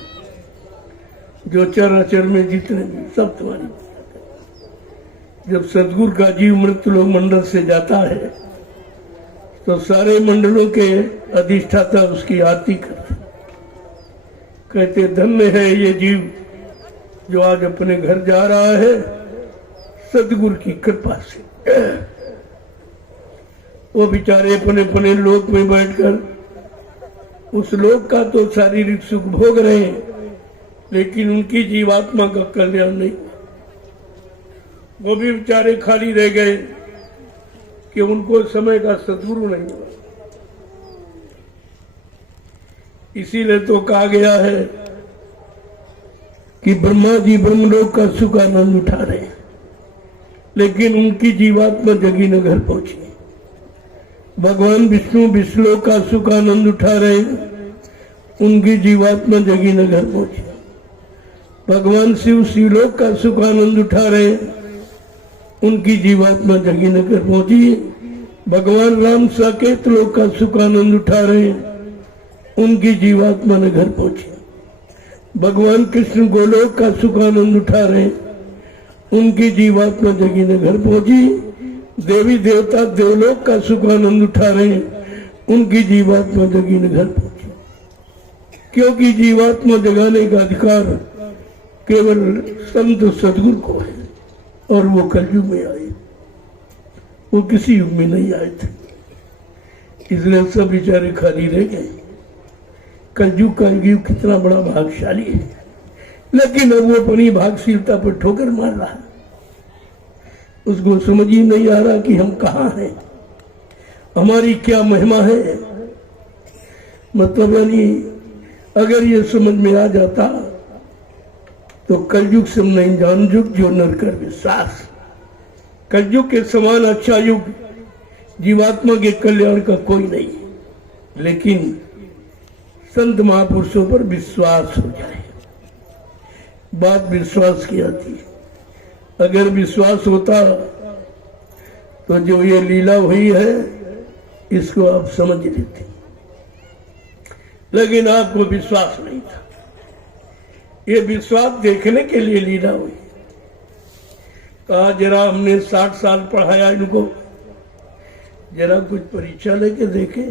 जो चराचर में जितने भी, सब तुम्हारी पूजा करेगी। जब सदगुरु का जीव मृत्युलोक मंडल से जाता है तो सारे मंडलों के अधिष्ठाता उसकी आरती करते, कहते धन्य है ये जीव जो आज अपने घर जा रहा है सदगुरु की कृपा से। वो बेचारे अपने अपने लोक में बैठकर उस लोक का तो शारीरिक सुख भोग रहे हैं, लेकिन उनकी जीवात्मा का कल्याण नहीं। वो भी बेचारे खाली रह गए कि उनको समय का सदगुरु नहीं हुआ। इसीलिए तो कहा गया है कि ब्रह्मा जी ब्रह्मलोक का सुख आनंद उठा रहे हैं, लेकिन उनकी जीवात्मा जगी न घर पहुंची। भगवान विष्णु विष्णुलोक का सुख आनंद उठा रहे हैं, उनकी जीवात्मा जगी न घर पहुंची। भगवान शिव शिवलोक का सुख आनंद उठा रहे हैं, उनकी जीवात्मा जगी न घर पहुंची। भगवान राम साकेत लोक का सुख आनंद उठा रहे हैं, उनकी जीवात्मा न घर पहुंची। भगवान कृष्ण गोलोक का सुख आनंद उठा रहे हैं, उनकी जीवात्मा जगी न घर पहुंची। देवी देवता देवलोक का सुख आनंद उठा रहे हैं, उनकी जीवात्मा जगी न घर पहुंची। क्योंकि जीवात्मा जगाने का अधिकार केवल संत सदगुरु को है, और वो कलयुग में आए, वो किसी युग में नहीं आए थे, इसलिए सब बेचारे खाली रह गए। कलयुग का युग कितना बड़ा भाग्यशाली है, लेकिन अब वो अपनी भागशीलता पर ठोकर मार रहा है। उसको समझ ही नहीं आ रहा कि हम कहाँ हैं, हमारी क्या महिमा है। मतलब यानी अगर ये समझ में आ जाता तो कलयुग से नहीं जान युग जो नर कर विश्वास। कलयुग के समान अच्छा युग जीवात्मा के कल्याण का कोई नहीं, लेकिन संत महापुरुषों पर विश्वास हो जाए। बात विश्वास की आती है। अगर विश्वास होता तो जो ये लीला हुई है इसको आप समझ लेते, लेकिन आपको विश्वास नहीं था। ये विश्वास देखने के लिए लीला हुई। कहा जरा हमने 60 साल पढ़ाया इनको, जरा कुछ परीक्षा लेके देखे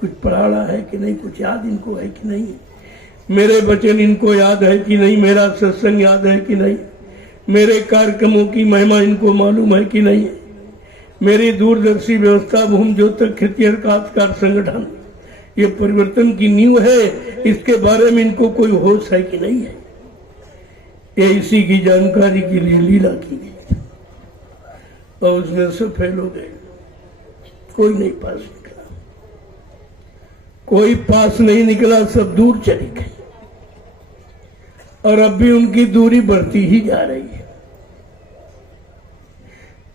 कुछ पढ़ा रहा है कि नहीं, कुछ याद इनको है कि नहीं, मेरे वचन इनको याद है कि नहीं, मेरा सत्संग याद है कि नहीं, मेरे कार्यक्रमों की महिमा इनको मालूम है कि नहीं, मेरी दूरदर्शी व्यवस्था भूमि ज्योतक खेती काश्तकार संगठन ये परिवर्तन की नींव है, इसके बारे में इनको कोई होश है कि नहीं है। ये इसी की जानकारी के लिए लीला की गई और उसमें सब फेल हो गए। कोई नहीं पास निकला, कोई पास नहीं निकला, सब दूर चली गई और अब भी उनकी दूरी बढ़ती ही जा रही है।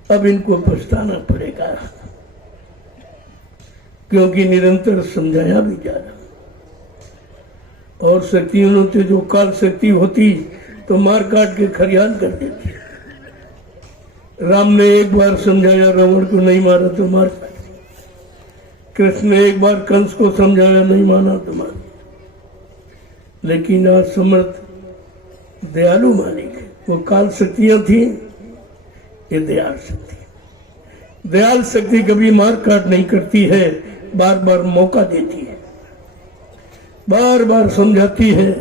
अब इनको पछताना पड़ेगा, क्योंकि निरंतर समझाया भी जा रहा। और शक्तियों से जो काल शक्ति होती तो मार काट के खरियान कर देती। राम ने एक बार समझाया रावण को, नहीं मारा तो मार काट। कृष्ण ने एक बार कंस को समझाया, नहीं माना तो मार। लेकिन आज समर्थ दयालु मालिक है। वो काल शक्तियां थी, ये दयाल शक्ति। दयाल शक्ति कभी मार काट नहीं करती है, बार बार मौका देती है, बार बार समझाती है।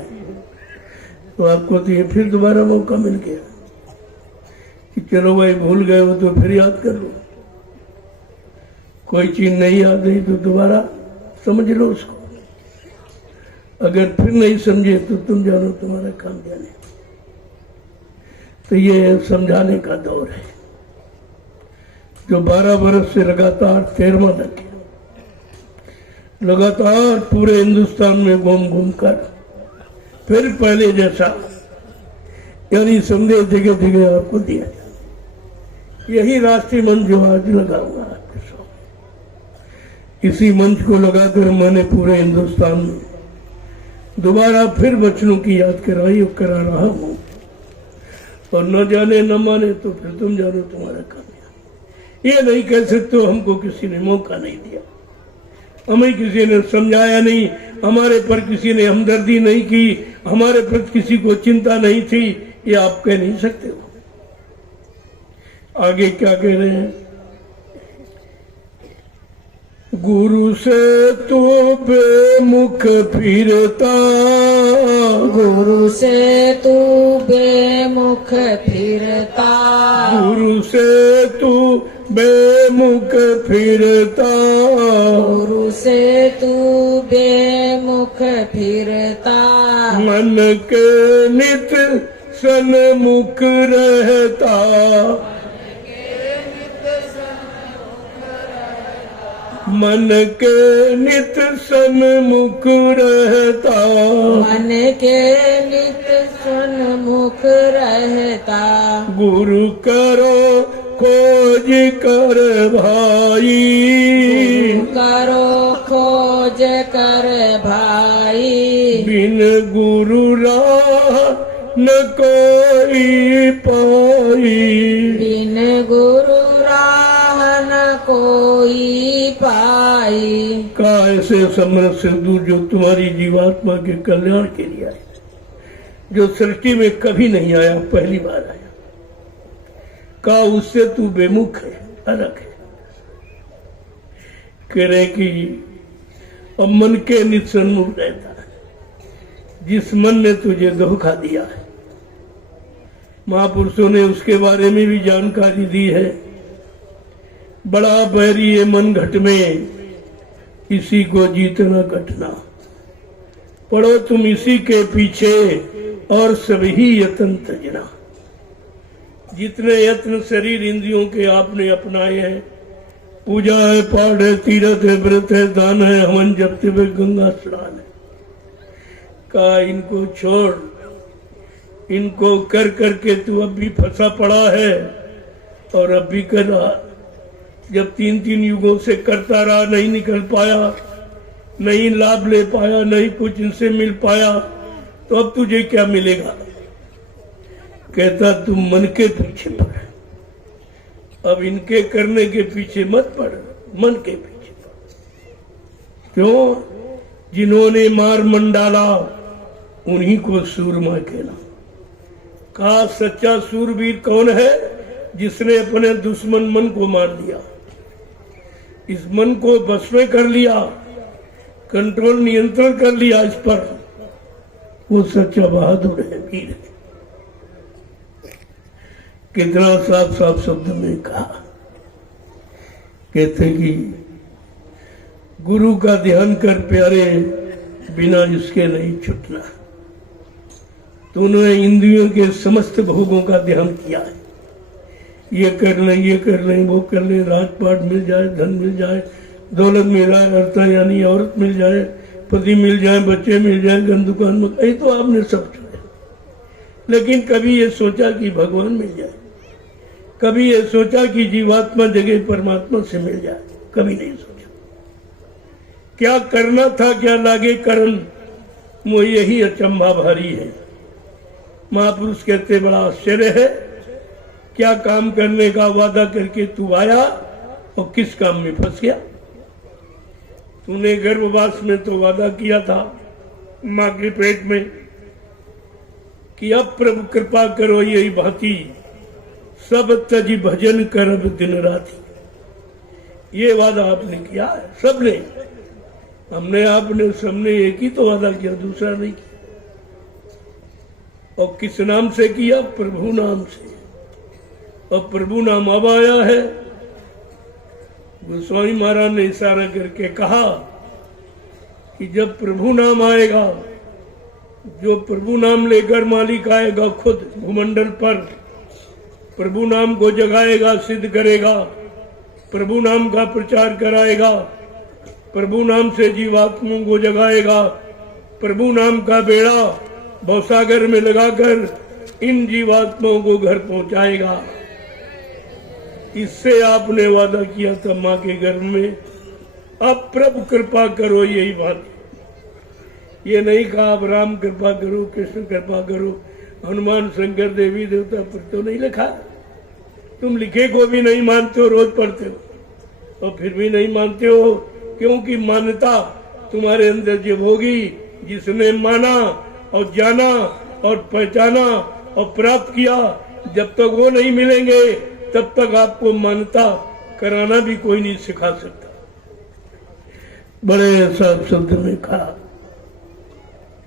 तो आपको तो ये फिर दोबारा मौका मिल गया कि चलो भाई भूल गए हो तो फिर याद कर लो। कोई चीज नहीं याद रही तो दोबारा समझ लो उसको। अगर फिर नहीं समझे तो तुम जानो तुम्हारा काम जाने। तो ये समझाने का दौर है जो 12 बरस से लगातार 13वां तक लगातार पूरे हिंदुस्तान में घूम घूम कर फिर पहले जैसा यानी संदेश जगह जगह आपको दिया यही राष्ट्रीय मंच जो आज लगा हुआ है आपके सामने, इसी मंच को लगाकर मैंने पूरे हिंदुस्तान में दोबारा फिर बच्चों की याद करा रहा हूँ। और न जाने न माने तो फिर तुम जानो, तुम्हारा काम है। ये नहीं कह सकते हमको किसी ने मौका नहीं दिया, हमें किसी ने समझाया नहीं, हमारे पर किसी ने हमदर्दी नहीं की, हमारे पर किसी को चिंता नहीं थी, ये आप कह नहीं सकते हो। आगे क्या कह रहे हैं? गुरु से तू बेमुख फिरता, गुरु से तू बेमुख फिरता, गुरु से तू बेमुख फिरता, गुरु से तू बेमुख फिरता, मन के नित सन्मुख रहता, मन के नित सन्मुख रहता, मन के नित सन्मुख रहता, गुरु करो खोज कर भाई, करो खोज कर भाई, बिन गुरु राह न कोई पाई, बिन गुरु राह न कोई पाई। का ऐसे समरस सिंधु जो तुम्हारी जीवात्मा के कल्याण के लिए आए, जो सृष्टि में कभी नहीं आया, पहली बार आया, का उससे तू बेमुख है, अलग है। कह रहे कि अब मन के नित सन्मुख रहता है, जिस मन ने तुझे धोखा दिया है। महापुरुषों ने उसके बारे में भी जानकारी दी है। बड़ा बैरी है मन घट में, इसी को जीतना कटना, पढ़ो तुम इसी के पीछे और सभी यत्न तजना। जितने यत्न शरीर इंद्रियों के आपने अपनाए हैं, पूजा है, पाठ है, तीर्थ है, व्रत है, दान है, हवन जपते हुए गंगा स्नान है, का इनको छोड़, इनको कर करके तू अब भी फंसा पड़ा है और अब भी कर रहा। जब 3 युगों से करता रहा, नहीं निकल पाया, नहीं लाभ ले पाया, नहीं कुछ इनसे मिल पाया, तो अब तुझे क्या मिलेगा? कहता तुम मन के पीछे पड़, अब इनके करने के पीछे मत पड़, मन के पीछे पड़। क्यों? जिन्होंने मार मन डाला उन्हीं को सूरमा कहना। कहा सच्चा सूरवीर कौन है? जिसने अपने दुश्मन मन को मार दिया, इस मन को बस में कर लिया, कंट्रोल नियंत्रण कर लिया इस पर, वो सच्चा बहादुर है, वीर है। कितना साफ साफ शब्द में कहा। कहते कि गुरु का ध्यान कर प्यारे, बिना इसके नहीं छूटना। तूने इंद्रियों के समस्त भोगों का ध्यान किया है, ये कर लें, ये कर लें, वो कर लें, राजपाट मिल जाए, धन मिल जाए, दौलत मिल जाए, अर्था यानी औरत मिल जाए, पति मिल जाए, बच्चे मिल जाए, गन दुकान में, यही तो आपने सब चुने। लेकिन कभी ये सोचा कि भगवान मिल जाए, कभी ये सोचा कि जीवात्मा जगह परमात्मा से मिल जाए, कभी नहीं सोचा। क्या करना था, क्या लागे करन, वो यही अचंभा भारी है। महापुरुष कहते बड़ा आश्चर्य है, क्या काम करने का वादा करके तू आया और किस काम में फंस गया। तूने गर्भवास में तो वादा किया था मां के पेट में कि अब प्रभु कृपा करो यही भांति, सब तजी भजन करब दिन राति। ये वादा आपने किया है, सबने, हमने, आपने, सबने एक ही तो वादा किया, दूसरा नहीं किया। और किस नाम से किया? प्रभु नाम से। और प्रभु नाम अब आया है। गोस्वामी महाराज ने इशारा करके कहा कि जब प्रभु नाम आएगा, जो प्रभु नाम लेकर मालिक आएगा खुद भूमंडल पर, प्रभु नाम को जगाएगा, सिद्ध करेगा, प्रभु नाम का प्रचार कराएगा, प्रभु नाम से जीवात्माओं को जगाएगा, प्रभु नाम का बेड़ा भवसागर में लगाकर इन जीवात्माओं को घर पहुंचाएगा। इससे आपने वादा किया था माँ के गर्भ में। अब प्रभु कृपा करो, यही बात। ये नहीं कहा अब राम कृपा करो, कृष्ण कृपा करो, हनुमान शंकर देवी देवता पर तो नहीं लिखा। तुम लिखे को भी नहीं मानते हो, रोज पढ़ते हो और फिर भी नहीं मानते हो, क्योंकि मान्यता तुम्हारे अंदर जब होगी, जिसने माना और जाना और पहचाना और प्राप्त किया, जब तक वो नहीं मिलेंगे तब तक आपको मान्यता कराना भी कोई नहीं सिखा सकता। बड़े साफ शब्द में कहा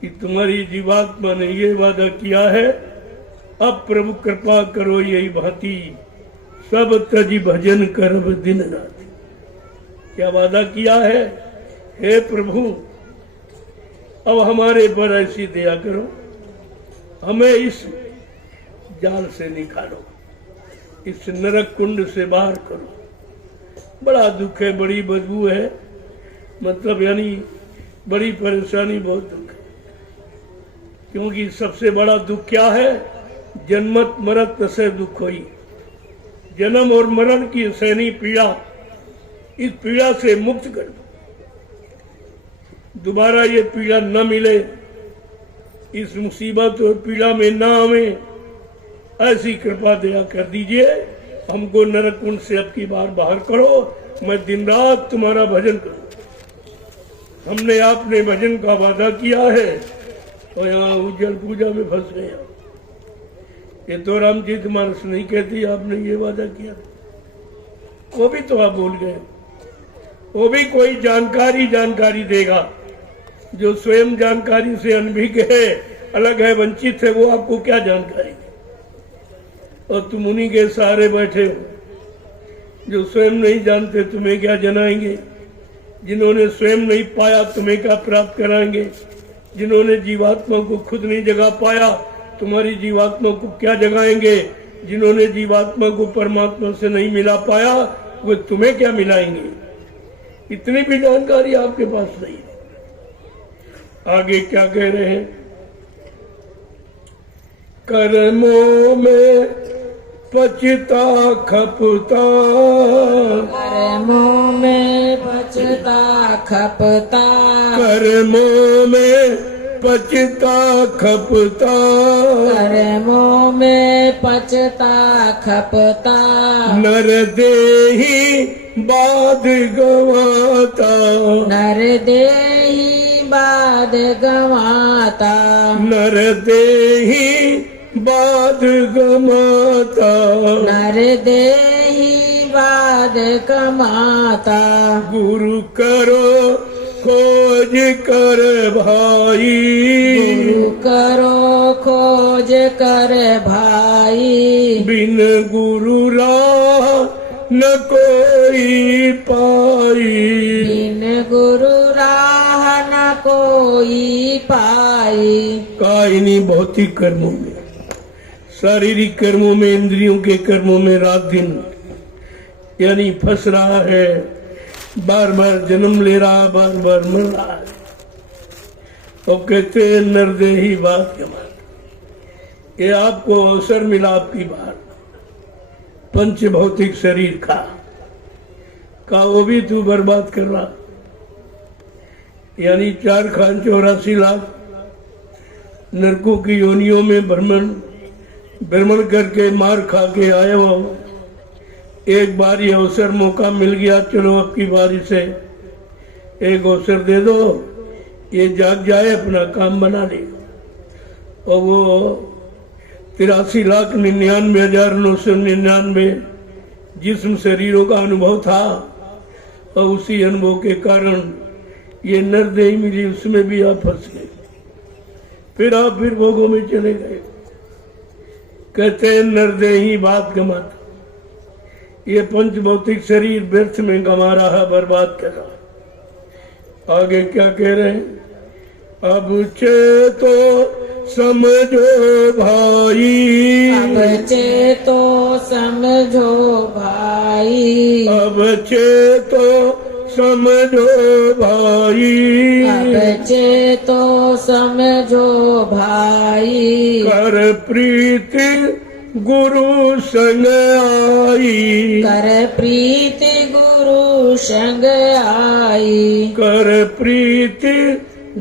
कि तुम्हारी जीवात्मा ने ये वादा किया है, अब प्रभु कृपा करो यही भांति, सब तजी भजन करब दिन रात। क्या वादा किया है? हे प्रभु, अब हमारे पर ऐसी दया करो, हमें इस जाल से निकालो, इस नरक कुंड से बाहर करो। बड़ा दुख है, बड़ी बदबू है, मतलब यानी बड़ी परेशानी, बहुत दुख है। क्योंकि सबसे बड़ा दुख क्या है? जन्मत मरत से दुख हुई, जन्म और मरण की सैनी पीड़ा, इस पीड़ा से मुक्त कर दो, दोबारा ये पीड़ा न मिले, इस मुसीबत और पीड़ा में न आवे, ऐसी कृपा दया कर दीजिए। हमको नरक कुंड से अब की बार बाहर करो, मैं दिन रात तुम्हारा भजन करूं। हमने आपने भजन का वादा किया है और यहाँ उज्जवल पूजा में फंस गए। ये तो रामचरित मानस नहीं कहती आपने ये वादा किया, वो भी तो आप भूल गए। वो भी कोई जानकारी देगा, जो स्वयं जानकारी से अनभिज्ञ है, अलग है, वंचित है, वो आपको क्या जानकारी दे। और तुम उन्हीं के सहारे बैठे हो, जो स्वयं नहीं जानते तुम्हें क्या जनाएंगे, जिन्होंने स्वयं नहीं पाया तुम्हें क्या प्राप्त कराएंगे, जिन्होंने जीवात्मा को खुद नहीं जगा पाया तुम्हारी जीवात्मा को क्या जगाएंगे, जिन्होंने जीवात्मा को परमात्मा से नहीं मिला पाया वो तुम्हें क्या मिलाएंगे। इतनी भी जानकारी आपके पास नहीं है। आगे क्या कह रहे हैं? कर्मों में पचता खपता, कर्मों में पचता खपता, कर्मों में पचता खपता, कर्मों में पचता खपता, नर देही बाद गवाता, नर देही बाद गवाता, नर देही बाद गमाता, नर देही बाद कमाता, गुरु करो खोज कर भाई, गुरु करो खोज कर भाई, बिन गुरु राह न कोई पाई, बिन गुरु राह न कोई पाई। कायनी भौतिक कर्मों में, शारीरिक कर्मों में, इंद्रियों के कर्मों में रात दिन यानी फंस रहा है, बार बार जन्म ले रहा, बार बार मर रहा है। और कहते हैं नरदेही बात के बाद ये आपको अवसर मिला आपकी बार पंच भौतिक शरीर का वो भी तू बर्बाद कर रहा, यानी 4,84 लाख नरकों की योनियों में भ्रमण करके मार खा के आया हो। एक बार ये अवसर मौका मिल गया, चलो अब की बारी से एक अवसर दे दो, ये जाग जाए, अपना काम बना ले। और वो 83,99,999 जिस्म शरीरों का अनुभव था, और उसी अनुभव के कारण ये नरदेही मिली, उसमें भी आप फंस गए। फिर आप फिर भोगों में चले गए। कहते हैं नरदेही बात गमाता, ये पंच भौतिक शरीर व्यर्थ में गमा रहा, बर्बाद कर रहा। आगे क्या कह रहे हैं? अब चेतो समझो भाई, अब चेतो समझो भाई, अब चेतो समझो भाई, अब चेतो समझो भाई, कर प्रीति गुरु संग आई, कर प्रीति गुरु संग आई, कर प्रीति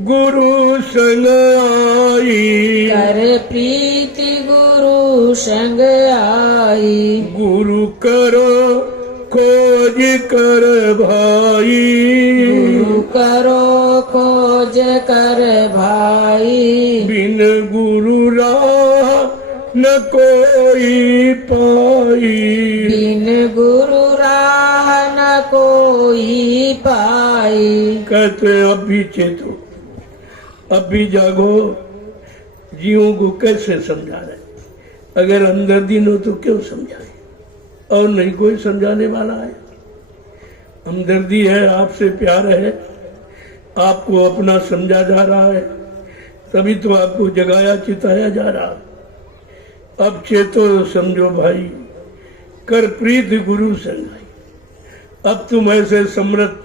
गुरु संग आई, कर प्रीति गुरु संग आई, गुरु करो खोज कर भाई, गुरु करो खोज कर भाई, बिन गुरु राह न कोई पाई, बिन गुरु राह न कोई पाई। कहते अभी चेतो, अभी जागो। जीवों को कैसे समझा रहे? अगर अंदर दिन हो तो क्यों समझाए? और नहीं कोई समझाने वाला है। हमदर्दी है, आपसे प्यार है, आपको अपना समझा जा रहा है, तभी तो आपको जगाया चिताया जा रहा। अब चेतो समझो भाई, कर प्रीत गुरु संगाई। अब तुम ऐसे समृत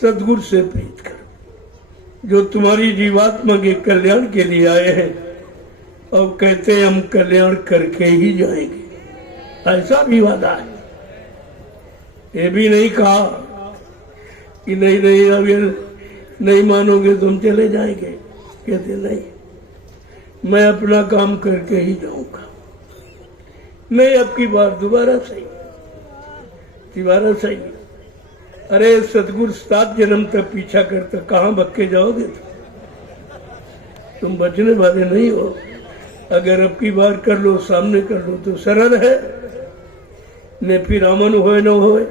सदगुरु से प्रीत करो जो तुम्हारी जीवात्मा के कल्याण के लिए आए हैं और कहते हैं हम कल्याण करके ही जाएंगे। ऐसा भी वादा है। ये भी नहीं कहा कि नहीं नहीं अगर नहीं मानोगे तुम चले जाएंगे। कहते नहीं, मैं अपना काम करके ही जाऊंगा। नहीं, अब की बार दोबारा सही, दोबारा सही। अरे सतगुरु 7 जन्म तक पीछा करता, कहाँ भक्के जाओगे? तुम बचने वाले नहीं हो। अगर अब की बार कर लो, सामने कर लो तो सरल है। ने फिर अमन होए न होए,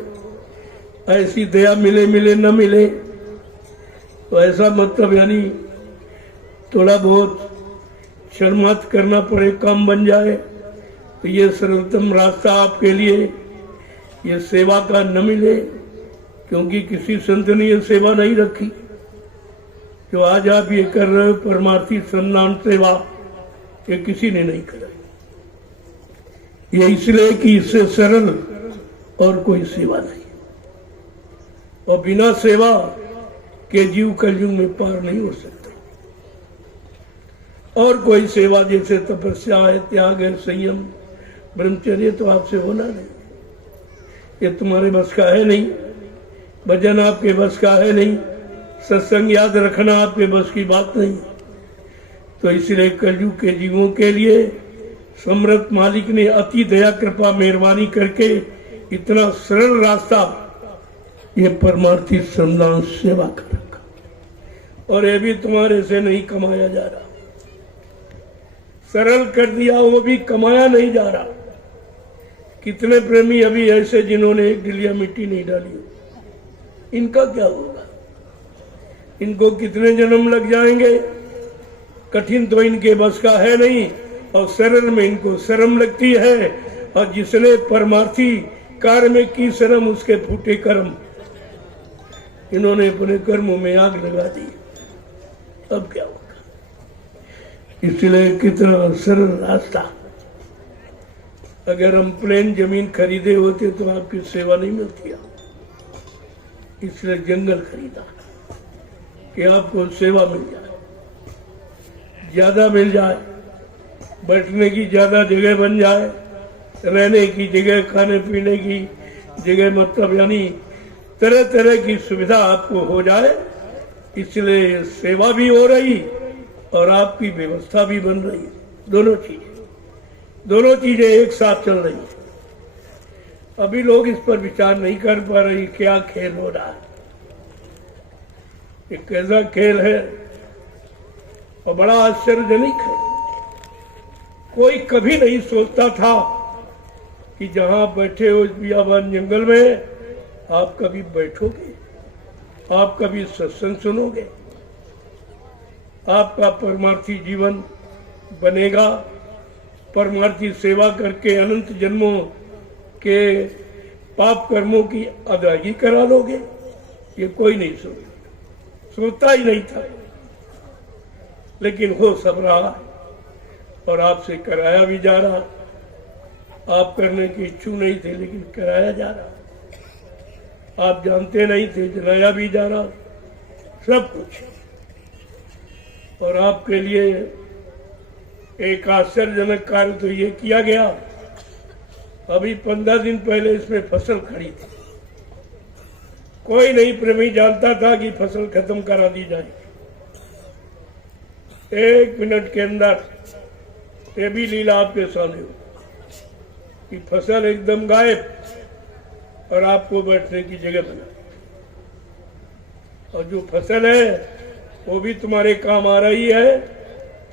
ऐसी दया मिले मिले न मिले, तो ऐसा मतलब यानी थोड़ा बहुत शर्मात करना पड़े, काम बन जाए, तो ये सर्वोत्तम रास्ता आपके लिए ये सेवा का न मिले। क्योंकि किसी संत ने ये सेवा नहीं रखी जो आज आप ये कर रहे हो, परमार्थी सम्मान सेवा, ये किसी ने नहीं कराई। ये इसलिए कि इससे सरल और कोई सेवा नहीं, और बिना सेवा के जीव कलयुग में पार नहीं हो सकता। और कोई सेवा जैसे तपस्या है, त्याग है, संयम, ब्रह्मचर्य, तो आपसे होना नहीं। ये तुम्हारे बस का है नहीं, भजन आपके बस का है नहीं, सत्संग याद रखना आपके बस की बात नहीं। तो इसलिए कलयुग के जीवों के लिए समृत मालिक ने अति दया कृपा मेहरबानी करके इतना सरल रास्ता ये परमार्थी सम्मान सेवा कर रखा। और ये भी तुम्हारे से नहीं कमाया जा रहा, सरल कर दिया, वो भी कमाया नहीं जा रहा। कितने प्रेमी अभी ऐसे जिन्होंने एक गिलिया मिट्टी नहीं डाली, इनका क्या होगा? इनको कितने जन्म लग जाएंगे? कठिन तो इनके बस का है नहीं, और सरल में इनको शर्म लगती है। और जिसने परमार्थी कार्य में की शर्म, उसके फूटे कर्म। इन्होंने अपने कर्मों में आग लगा दी, अब क्या होगा? इसलिए कितना सरल रास्ता। अगर हम प्लेन जमीन खरीदे होते तो आपकी सेवा नहीं मिलती। इसलिए जंगल खरीदा कि आपको सेवा मिल जाए, ज्यादा मिल जाए, बैठने की ज्यादा जगह बन जाए, रहने की जगह, खाने पीने की जगह, मतलब यानी तरह तरह की सुविधा आपको हो जाए। इसलिए सेवा भी हो रही और आपकी व्यवस्था भी बन रही। दोनों चीजें एक साथ चल रही है। अभी लोग इस पर विचार नहीं कर पा रहे क्या खेल हो रहा है। एक कैसा खेल है और बड़ा आश्चर्यजनक है। कोई कभी नहीं सोचता था कि जहां बैठे हो इस बियाबान जंगल में आप कभी बैठोगे, आप कभी सत्संग सुनोगे, आपका परमार्थी जीवन बनेगा, परमार्थी सेवा करके अनंत जन्मों के पाप कर्मों की अदायगी करा लोगे। ये कोई नहीं सोचता ही नहीं था, लेकिन हो सब रहा और आपसे कराया भी जा रहा। आप करने की इच्छुक नहीं थे, लेकिन कराया जा रहा। आप जानते नहीं थे, जलाया भी जा रहा, सब कुछ। और आपके लिए एक आश्चर्यजनक कार्य तो ये किया गया, अभी 15 दिन पहले इसमें फसल खड़ी थी, कोई नहीं प्रेमी जानता था कि फसल खत्म करा दी जाए। 1 मिनट के अंदर ये भी लीला आपके सामने हो कि फसल एकदम गायब और आपको बैठने की जगह बना, और जो फसल है वो भी तुम्हारे काम आ रही है।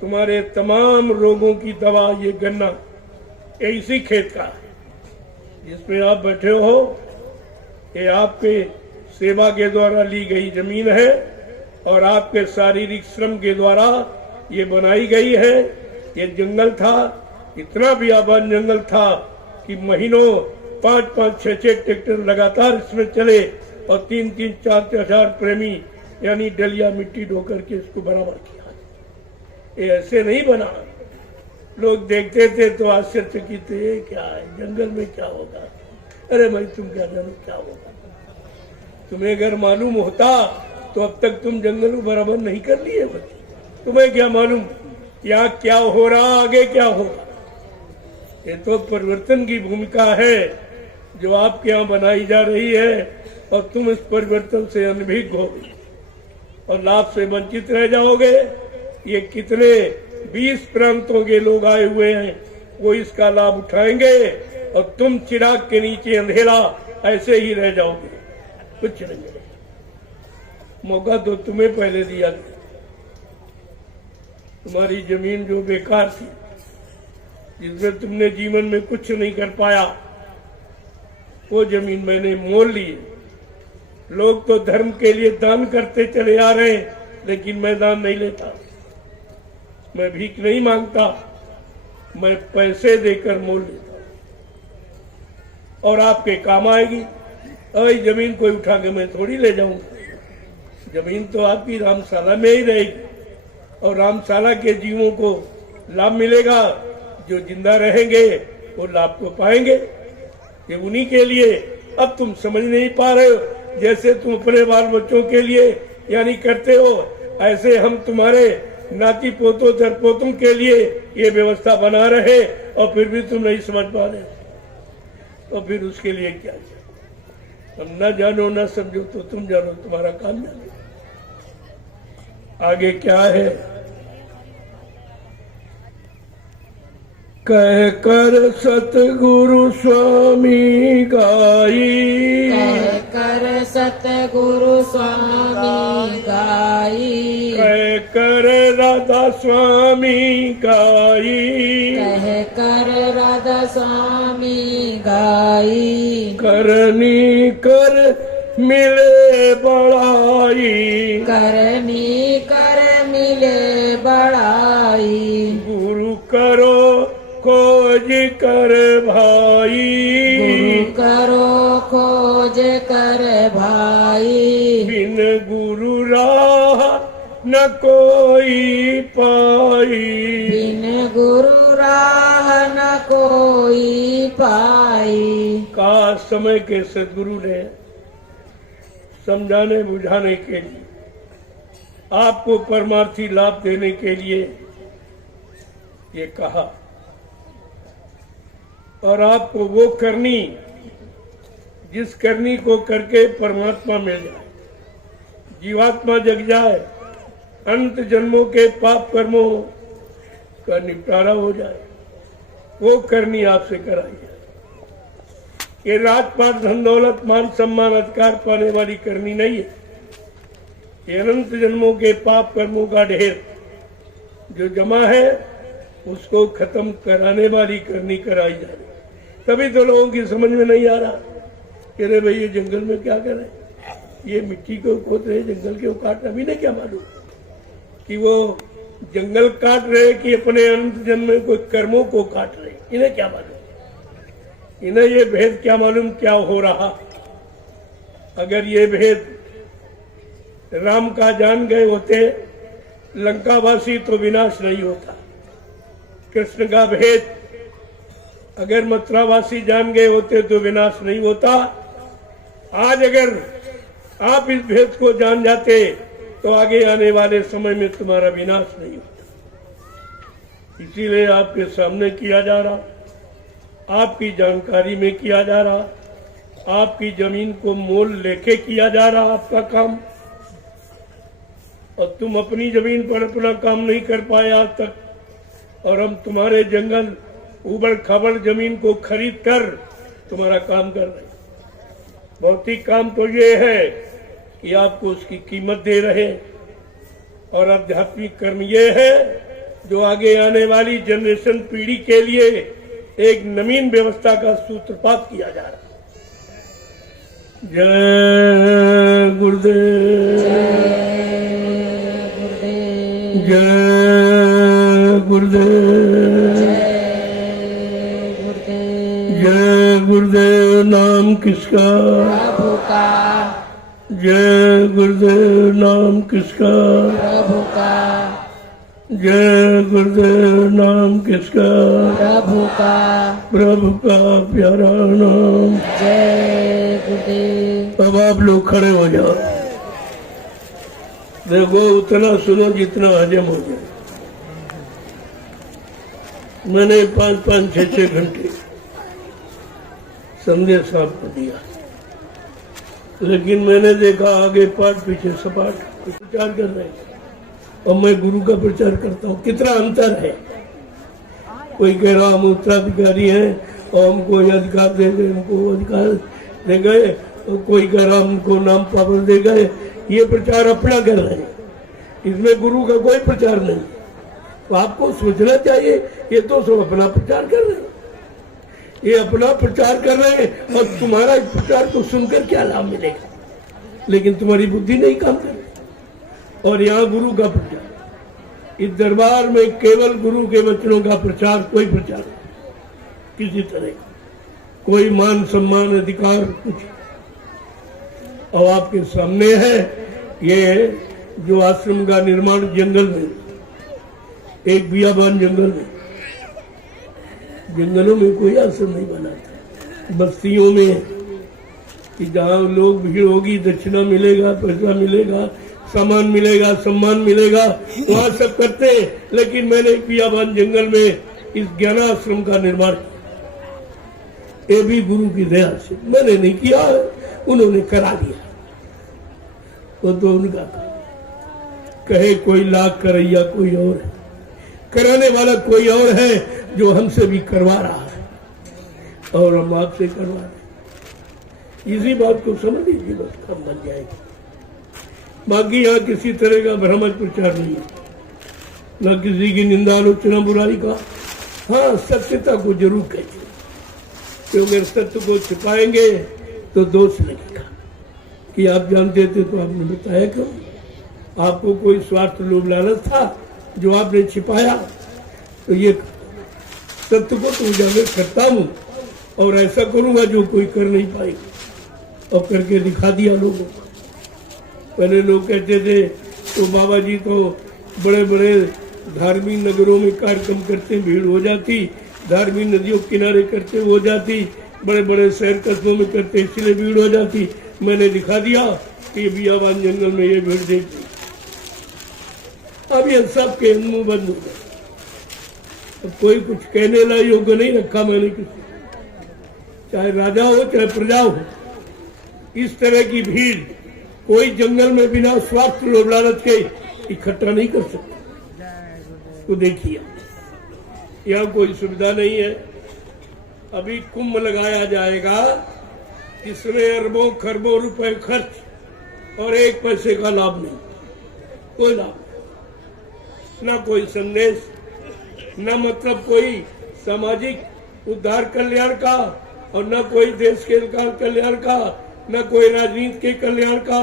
तुम्हारे तमाम रोगों की दवा ये गन्ना ये इसी खेत का जिसमें आप बैठे हो, ये आपके सेवा के द्वारा ली गई जमीन है और आपके शारीरिक श्रम के द्वारा ये बनाई गई है। ये जंगल था, इतना बियाबान जंगल था कि महीनों 5-5, 6-6 ट्रैक्टर लगातार इसमें चले और 3-3, 4-4 प्रेमी यानी डलिया मिट्टी ढोकर के इसको बराबर किया। ये ऐसे नहीं बना, लोग देखते थे तो आश्चर्यचकित थे, ये क्या है, जंगल में क्या होगा। अरे भाई तुम क्या जानो क्या होगा, तुम्हें अगर मालूम होता तो अब तक तुम जंगल को बराबर नहीं कर लिए होते। तुम्हें क्या मालूम यहाँ क्या हो रहा, आगे क्या होगा। ये तो परिवर्तन की भूमिका है जो आपके यहाँ बनाई जा रही है और तुम इस परिवर्तन से अनभिज्ञ होगे और लाभ से वंचित रह जाओगे। ये कितने 20 प्रांतों के लोग आए हुए हैं, वो इसका लाभ उठाएंगे और तुम चिराग के नीचे अंधेरा ऐसे ही रह जाओगे, कुछ नहीं मिलेगा। मौका तो तुम्हें पहले दिया गया, तुम्हारी जमीन जो बेकार थी, जिसमें तुमने जीवन में कुछ नहीं कर पाया, वो जमीन मैंने मोल ली। लोग तो धर्म के लिए दान करते चले आ रहे हैं, लेकिन मैं दान नहीं लेता, मैं भीख नहीं मांगता, मैं पैसे देकर मोल लेता और आपके काम आएगी। अरे जमीन कोई उठा के मैं थोड़ी ले जाऊंगा, जमीन तो आपकी रामशाला में ही रहेगी और रामशाला के जीवों को लाभ मिलेगा। जो जिंदा रहेंगे वो लाभ को पाएंगे, ये उन्हीं के लिए। अब तुम समझ नहीं पा रहे हो, जैसे तुम अपने बाल बच्चों के लिए यानी करते हो, ऐसे हम तुम्हारे नाती पोतों दरपोतों के लिए ये व्यवस्था बना रहे और फिर भी तुम नहीं समझ पा रहे, तो फिर उसके लिए क्या चाहिए। हम न जानो न समझो तो तुम जानो, तुम्हारा काम जानो। आगे क्या है, कह कर सतगुरु स्वामी गाई, कह कर सतगुरु स्वामी गाई, कह कर राधा स्वामी गाई, कह कर राधा स्वामी गाई, करनी कर मिले बड़ाई, करनी कर मिले बड़ाई, गुरु करो खोज कर भाई, गुरु करो खोज कर भाई, बिन गुरु राह न कोई पाई, बिन गुरु राह न कोई पाई। का समय के सदगुरु ने समझाने बुझाने के लिए, आपको परमार्थी लाभ देने के लिए ये कहा, और आपको वो करनी जिस करनी को करके परमात्मा मिल जाए, जीवात्मा जग जाए, अंत जन्मों के पाप कर्मों का निपटारा हो जाए, वो करनी आपसे कराई जाए। ये राजपाट धन दौलत मान सम्मान अधिकार पाने वाली करनी नहीं है, ये अनंत जन्मों के पाप कर्मों का ढेर जो जमा है उसको खत्म कराने वाली करनी कराई जा रही। तभी तो लोगों की समझ में नहीं आ रहा कि अरे भाई ये जंगल में क्या कर रहे हैं, ये मिट्टी को खोद रहे, जंगल को काट रहे। अभी ने क्या मालूम कि वो जंगल काट रहे कि अपने अनंत जन्म में कोई कर्मों को काट रहे, इन्हें क्या मालूम, इन्हें ये भेद क्या मालूम क्या हो रहा। अगर ये भेद राम का जान गए होते लंकावासी तो विनाश नहीं होता। कृष्ण का भेद अगर मथुरावासी जान गए होते तो विनाश नहीं होता। आज अगर आप इस भेद को जान जाते तो आगे आने वाले समय में तुम्हारा विनाश नहीं होता। इसीलिए आपके सामने किया जा रहा, आपकी जानकारी में किया जा रहा, आपकी जमीन को मोल लेके किया जा रहा आपका काम। और तुम अपनी जमीन पर अपना काम नहीं कर पाए आज तक, और हम तुम्हारे जंगल उबड़ खाबड़ जमीन को खरीद कर तुम्हारा काम कर रहे हैं। भौतिक काम तो ये है कि आपको उसकी कीमत दे रहे, और आध्यात्मिक कर्म ये है जो आगे आने वाली जनरेशन पीढ़ी के लिए एक नवीन व्यवस्था का सूत्रपात किया जा रहा है। जय गुरुदेव, जय गुरुदेव, जय गुरुदेव। नाम किसका? प्रभु का। जय गुरुदेव। नाम किसका? प्रभु का। जय गुरुदेव। नाम किसका? प्रभु का। प्रभु का प्यारा नाम। जय गुरुदेव। अब आप लोग खड़े हो जाओ। देखो उतना सुनो जितना हजम हो जाए। मैंने 5-5, 6-6 घंटे संदेश आपको दिया, लेकिन मैंने देखा आगे पाठ पीछे सपाट प्रचार कर रहे हैं, और मैं गुरु का प्रचार करता हूँ। कितना अंतर है। कोई कह रहा हम उत्तराधिकारी हैं और हमको ये अधिकार दे गए, हमको अधिकार दे गए, और कोई कह रहा हमको नाम पावर दे गए। ये प्रचार अपना कर रहे हैं, इसमें गुरु का कोई प्रचार नहीं। तो आपको सोचना चाहिए, ये तो सब अपना प्रचार कर रहे हैं, ये अपना प्रचार कर रहे हैं, और तुम्हारा इस प्रचार को सुनकर क्या लाभ मिलेगा? लेकिन तुम्हारी बुद्धि नहीं काम कर रही। और यहाँ गुरु का प्रचार, इस दरबार में केवल गुरु के वचनों का प्रचार, कोई प्रचार नहीं किसी तरह का, कोई मान सम्मान अधिकार कुछ। और आपके सामने है ये जो आश्रम का निर्माण जंगल में, एक बियाबान जंगल में, जंगलों में कोई आश्रम नहीं बनाता, बस्तियों में कि जहाँ लोग भीड़ होगी, दक्षिणा मिलेगा, पैसा मिलेगा, सामान मिलेगा, सम्मान मिलेगा, वहाँ सब करते हैं। लेकिन मैंने एक बियाबान जंगल में इस ज्ञानाश्रम का निर्माण किया, ये भी गुरु की दया से। मैंने नहीं किया, उन्होंने करा दिया। तो उनका कहे कोई लाख करैया कोई और है, कराने वाला कोई और है जो हमसे भी करवा रहा है, और हम आपसे करवा रहे हैं। इसी बात को समझ लीजिए, बस काम बन जाएगा। बाकी यहाँ किसी तरह का भ्रमण प्रचार नहीं है, न किसी की निंदा आलोचना बुराई का। हाँ, सत्यता को जरूर कहिए, क्योंकि अगर सत्य को छिपाएंगे तो दोष लगेगा कि आप जानते थे तो आपने बताया क्यों। आपको कोई स्वार्थ लोभ लालच था जो आपने छिपाया, तो ये सत्य को तो उजागर करता हूँ, और ऐसा करूंगा जो कोई कर नहीं पाएगा, और करके दिखा दिया लोगों को। पहले लोग कहते थे तो बाबा जी तो बड़े बड़े धार्मिक नगरों में कार्यक्रम करते, भीड़ हो जाती, धार्मिक नदियों के किनारे करते हो जाती, बड़े बड़े शहर कस्बों में करते इसलिए भीड़ हो जाती। मैंने दिखा दिया कि बियाबान जंगल में ये भीड़ देखी। अब ये सब के मुंह बंद हो गए, अब कोई कुछ कहने ला योग्य नहीं रखा मैंने किसी, चाहे राजा हो चाहे प्रजा हो। इस तरह की भीड़ कोई जंगल में बिना स्वार्थ लोभ लालच के इकट्ठा नहीं कर सकता। तो देखिए यहाँ कोई सुविधा नहीं है। अभी कुंभ लगाया जाएगा, इसमें अरबों खरबों रुपए खर्च, और 1 पैसे का लाभ नहीं, कोई लाभ न कोई संदेश, न मतलब कोई सामाजिक उद्धार कल्याण का, और न कोई देश के कल्याण का, न कोई राजनीति के कल्याण का,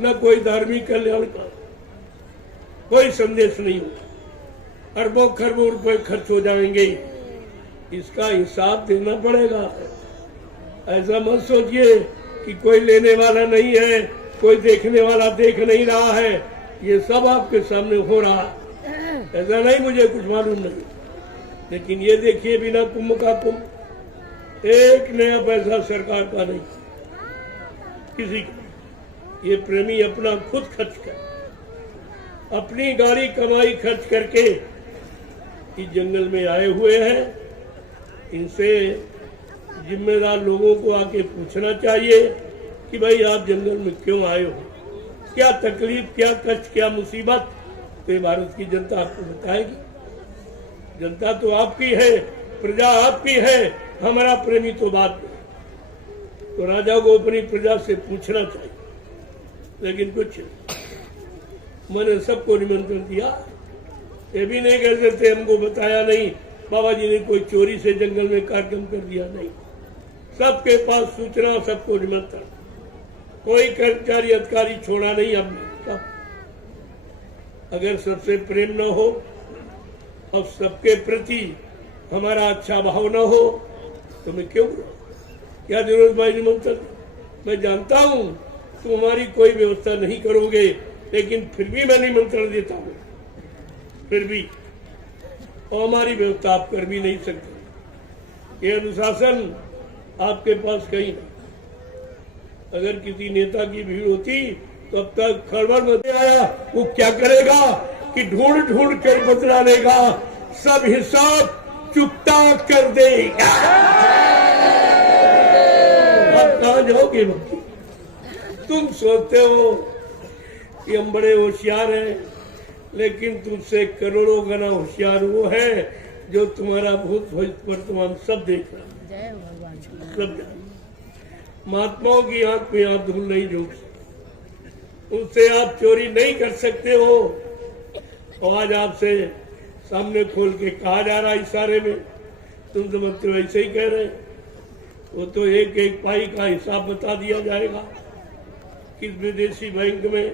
न कोई धार्मिक कल्याण का, कोई संदेश नहीं होगा। अरबों खरबों रुपए खर्च हो जाएंगे, इसका हिसाब देना पड़ेगा। ऐसा मत सोचिए कि कोई लेने वाला नहीं है, कोई देखने वाला देख नहीं रहा है, ये सब आपके सामने हो रहा है। ऐसा नहीं मुझे कुछ मालूम नहीं, लेकिन ये देखिए बिना कुंभ का कुंभ, 1 नया पैसा सरकार का नहीं किसी का। ये प्रेमी अपना खुद खर्च कर, अपनी गाड़ी कमाई खर्च करके इस जंगल में आए हुए हैं, इनसे जिम्मेदार लोगों को आके पूछना चाहिए कि भाई आप जंगल में क्यों आए हो, क्या तकलीफ, क्या कष्ट, क्या मुसीबत, तो ये भारत की जनता आपको बताएगी। जनता तो आपकी है, प्रजा आपकी है, हमारा प्रेमी तो बात नहीं। तो राजा को अपनी प्रजा से पूछना चाहिए, लेकिन कुछ मैंने सबको निमंत्रण दिया, ये भी नहीं कह सकते हमको बताया नहीं, बाबा जी ने कोई चोरी से जंगल में कार्यक्रम कर दिया, नहीं। सबके पास सूचना, सबको निमंत्रण, कोई कर्मचारी अधिकारी छोड़ा नहीं हमने। सब अगर सबसे प्रेम न हो और सबके प्रति हमारा अच्छा भाव न हो तो मैं क्यों, क्या जरूरत भाई निमंत्रण। मैं जानता हूं तुम हमारी कोई व्यवस्था नहीं करोगे, लेकिन फिर भी मैं निमंत्रण देता हूं, फिर भी, और हमारी व्यवस्था आप कर भी नहीं सकते। ये अनुशासन आपके पास कहीं नहीं। अगर किसी नेता की भीड़ होती तो अब तक खड़बड़ मच आया, वो क्या करेगा कि ढूंढ ढूंढ कर बदला लेगा, सब हिसाब चुकता कर देगा। आप कहां जाओगे बाकी? तुम सोचते हो कि हम बड़े होशियार हैं, लेकिन तुमसे करोड़ों गुना होशियार वो है जो तुम्हारा भूत भविष्य वर्तमान सब देख रहा है, सब। महात्माओं की आंख में आप धूल नहीं झोंक सकते, उनसे आप चोरी नहीं कर सकते हो। और आज आपसे सामने खोल के कहा जा रहा है इशारे में, तुम समझते हो ऐसे ही कह रहे हैं। वो तो एक एक पाई का हिसाब बता दिया जाएगा। किस विदेशी बैंक में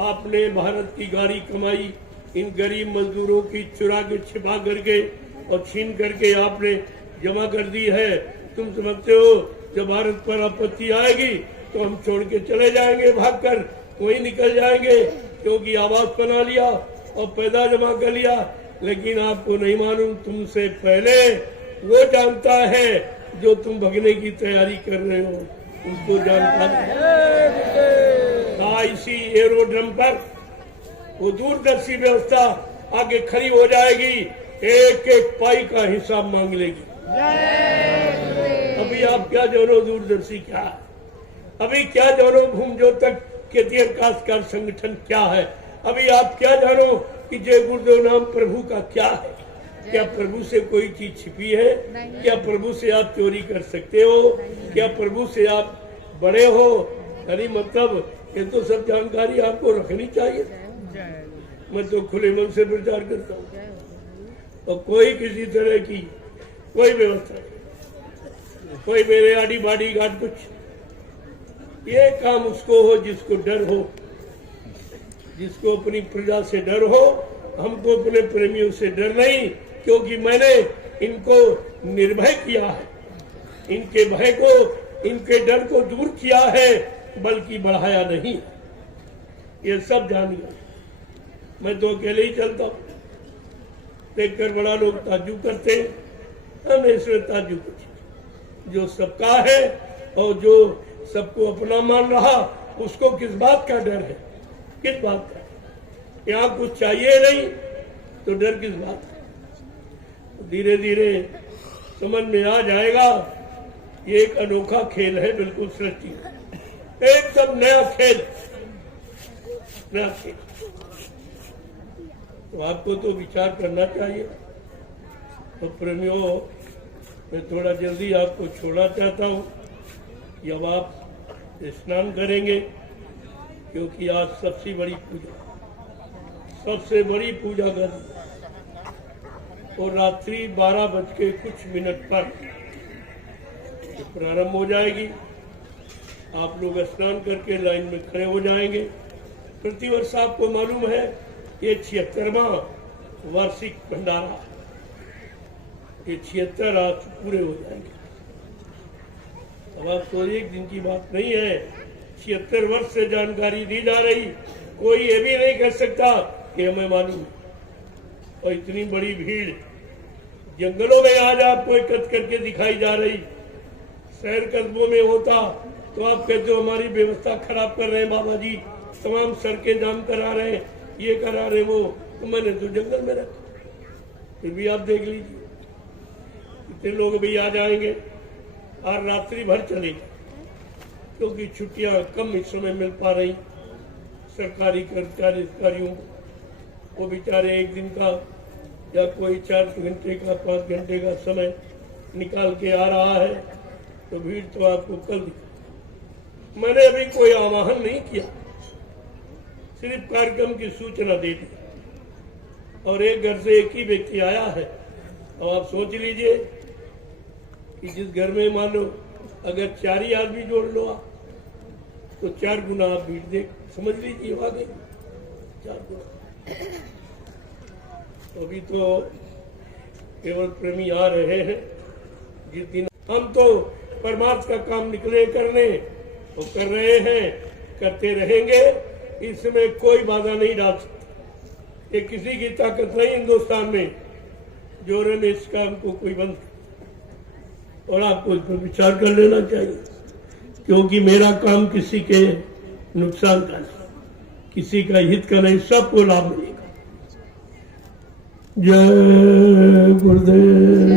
आपने भारत की गाड़ी कमाई, इन गरीब मजदूरों की चुरा के, छिपा करके और छीन करके आपने जमा कर दी है। तुम समझते हो जब भारत पर आपत्ति आएगी तो हम छोड़ के चले जाएंगे, भागकर वही निकल जाएंगे, क्योंकि आवास बना लिया और पैदा जमा कर लिया। लेकिन आपको नहीं मालूम, तुमसे पहले वो जानता है जो तुम भगने की तैयारी कर रहे हो, उसको जानता है। इसी एरोड्रम पर वो दूरदर्शी व्यवस्था आगे खड़ी हो जाएगी, एक एक पाई का हिसाब मांग लेगी। अभी आप क्या जानो दूरदर्शी क्या है, अभी क्या जानो भूम ज्योतक खेती काशकार संगठन क्या है, अभी आप क्या जानो कि जय गुरुदेव नाम प्रभु का क्या है। क्या प्रभु से कोई चीज छिपी है? क्या प्रभु से आप चोरी कर सकते हो? क्या प्रभु से आप बड़े हो? अरे मतलब ये तो सब जानकारी आपको रखनी चाहिए। मैं तो खुले मन से प्रचार करता हूँ, और कोई किसी तरह की कोई व्यवस्था नहीं, कोई मेरे आड़ी बाड़ी घाट कुछ। ये काम उसको हो जिसको डर हो, जिसको अपनी प्रजा से डर हो। हमको अपने प्रेमियों से डर नहीं, क्योंकि मैंने इनको निर्भय किया है, इनके भय को, इनके डर को दूर किया है, बल्कि बढ़ाया नहीं। ये सब जानिए, मैं तो अकेले ही चलता हूँ। देखकर बड़ा लोग ताज्जुब करते हैं, हमें इसमें ताज्जुब कुछ, जो सबका है और जो सबको अपना मान रहा, उसको किस बात का डर है? किस बात का? यहाँ कुछ चाहिए नहीं तो डर किस बात का? धीरे धीरे समझ में आ जाएगा। ये एक अनोखा खेल है, बिल्कुल सृष्टि एकदम नया खेल, नया खेल। तो आपको तो विचार करना चाहिए। तो प्रेमियों, मैं थोड़ा जल्दी आपको छोड़ना चाहता हूँ कि अब आप स्नान करेंगे, क्योंकि आज सबसे बड़ी पूजा, सबसे बड़ी पूजा कर, और रात्रि 12 बज के कुछ मिनट पर प्रारंभ हो जाएगी। आप लोग स्नान करके लाइन में खड़े हो जाएंगे। प्रतिवर्ष आपको मालूम है ये 76वां वार्षिक भंडारा, ये 76 आज पूरे हो जाएंगे। अब आप तो एक दिन की बात नहीं है, 76 वर्ष से जानकारी दी जा रही। कोई ये भी नहीं कह सकता कि हमें मालूम। और इतनी बड़ी भीड़ जंगलों में आज आपको एकत्र करके दिखाई जा रही। शहर कस्बों में होता तो आप कहते हो हमारी व्यवस्था खराब कर रहे हैं बाबा जी, तमाम सड़कें जाम करा रहे हैं, ये करा रहे वो। तो मैंने तो जंगल में रखा, फिर भी आप देख लीजिए कितने लोग भी आ जाएंगे और रात्रि भर चलेगी, क्योंकि छुट्टियां कम इस समय मिल पा रही सरकारी कर्मचारी अधिकारियों को। वो बेचारे एक दिन का या कोई 4 घंटे का 5 घंटे का समय निकाल के आ रहा है, तो भीड़ तो आपको कल दिखा। मैंने अभी कोई आह्वान नहीं किया, सिर्फ कार्यक्रम की सूचना दे दी, और एक घर से एक ही व्यक्ति आया है। अब आप सोच लीजिए कि जिस घर में मान लो अगर 4 ही आदमी जोड़ लो आप, तो 4 गुना आप भीड़ देख समझ लीजिए, वाकई 4 गुना। तो अभी तो केवल प्रेमी आ रहे हैं। जिस दिन हम तो परमार्थ का काम निकले करने, वो कर रहे हैं, करते रहेंगे, इसमें कोई बाधा नहीं डाल सकता। ये किसी की ताकत नहीं हिंदुस्तान में जोरे में इस काम को कोई बंद, और आपको इस पर विचार कर लेना चाहिए, क्योंकि मेरा काम किसी के नुकसान का नहीं, किसी का हित का नहीं, सबको लाभ मिलेगा। जय गुरुदेव,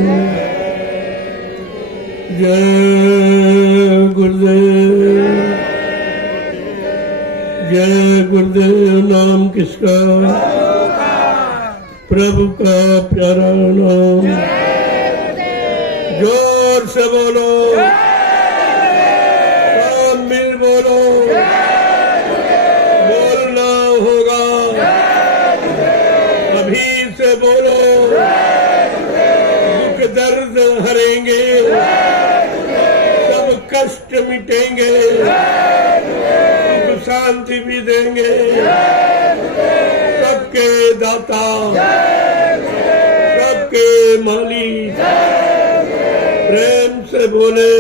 जय गुरुदेव, जय गुरुदेव। नाम किसका? प्रभु का प्यारा नाम। जोर से बोलो, सब मिल बोलो, बोलना होगा, अभी से बोलो। दुख दर्द हरेंगे, सब कष्ट मिटेंगे, सुख शांति भी देंगे। सबके दाता, सबके मालिक, प्रेम से बोले,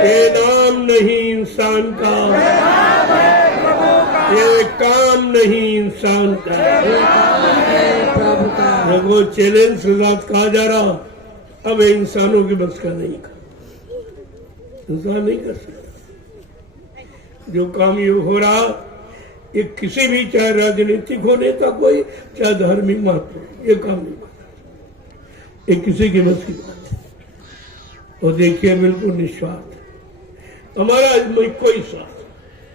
ये नाम नहीं इंसान का, ये काम नहीं इंसान का। वो चैलेंज से साथ कहा जा रहा, अब इंसानों के बस का नहीं का, इंसान नहीं कर सकता। जो काम ये हो रहा, ये किसी भी, चाहे राजनीतिक हो नेता कोई, चाहे धार्मिक महत्व, ये काम नहीं करता, ये किसी के बस की बात है। और देखिए बिल्कुल निस्वार्थ, हमारा इसमें कोई स्वार्थ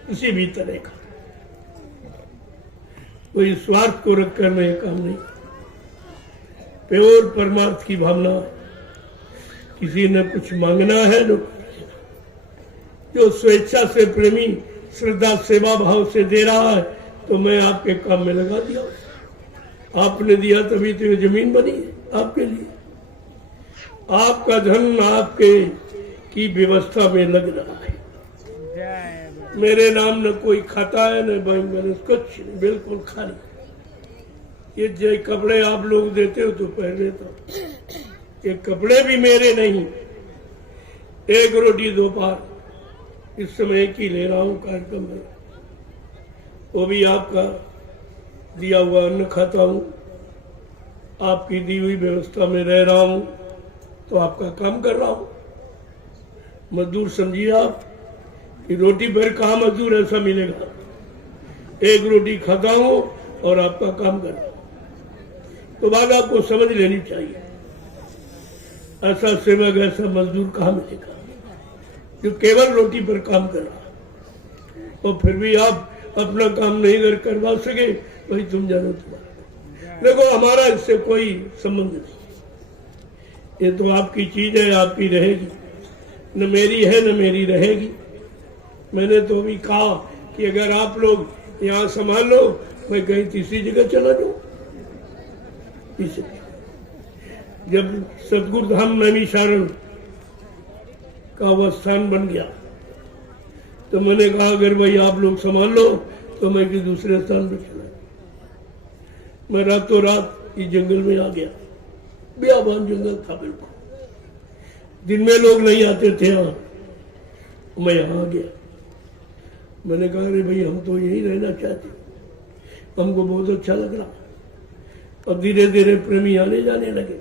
किसी भी तरह का, कोई स्वार्थ को रखकर मैं ये काम नहीं, प्योर परमार्थ की भावना। किसी ने कुछ मांगना है तो जो स्वेच्छा से प्रेमी श्रद्धा सेवा भाव से दे रहा है, तो मैं आपके काम में लगा दिया। आपने दिया तभी तो ये जमीन बनी है आपके लिए। आपका धन आपके की व्यवस्था में लग रहा है। मेरे नाम न कोई खाता है न बैंक बैलेंस, कुछ बिल्कुल खाली। ये जो कपड़े आप लोग देते हो तो पहले तो ये कपड़े भी मेरे नहीं। 1 रोटी 2 पार इस समय एक ही ले रहा हूँ कार्यक्रम में, वो भी आपका दिया हुआ अन्न खाता हूँ, आपकी दी हुई व्यवस्था में रह रहा हूँ, तो आपका काम कर रहा हूँ। मजदूर समझिए आप कि रोटी भर कहाँ मजदूर ऐसा मिलेगा। 1 रोटी खाता हूँ और आपका काम कर रहा हूँ, तो बात आपको समझ लेनी चाहिए। ऐसा सेवक, ऐसा मजदूर कहाँ मिलेगा जो केवल रोटी पर काम कर रहा है, और फिर भी आप अपना काम नहीं करवा सके, वही तुम जानो तुम्हारा। देखो हमारा इससे कोई संबंध नहीं, ये तो आपकी चीज है, आपकी रहेगी, न मेरी है न मेरी रहेगी। मैंने तो अभी कहा कि अगर आप लोग यहाँ संभाल लो, मैं कहीं तीसरी जगह चला जाऊं। जब सतगुरु धाम नैमिषारण का वह स्थान बन गया, तो मैंने कहा अगर भाई आप लोग संभाल लो तो मैं किसी दूसरे स्थान पर चला। मैं रातों रात इस जंगल में आ गया, बियाबान जंगल था बिल्कुल, दिन में लोग नहीं आते थे यहाँ, मैं यहाँ आ गया। मैंने कहा अरे भाई हम तो यही रहना चाहते, हमको बहुत अच्छा लग रहा। अब धीरे धीरे प्रेमी आने जाने लगे,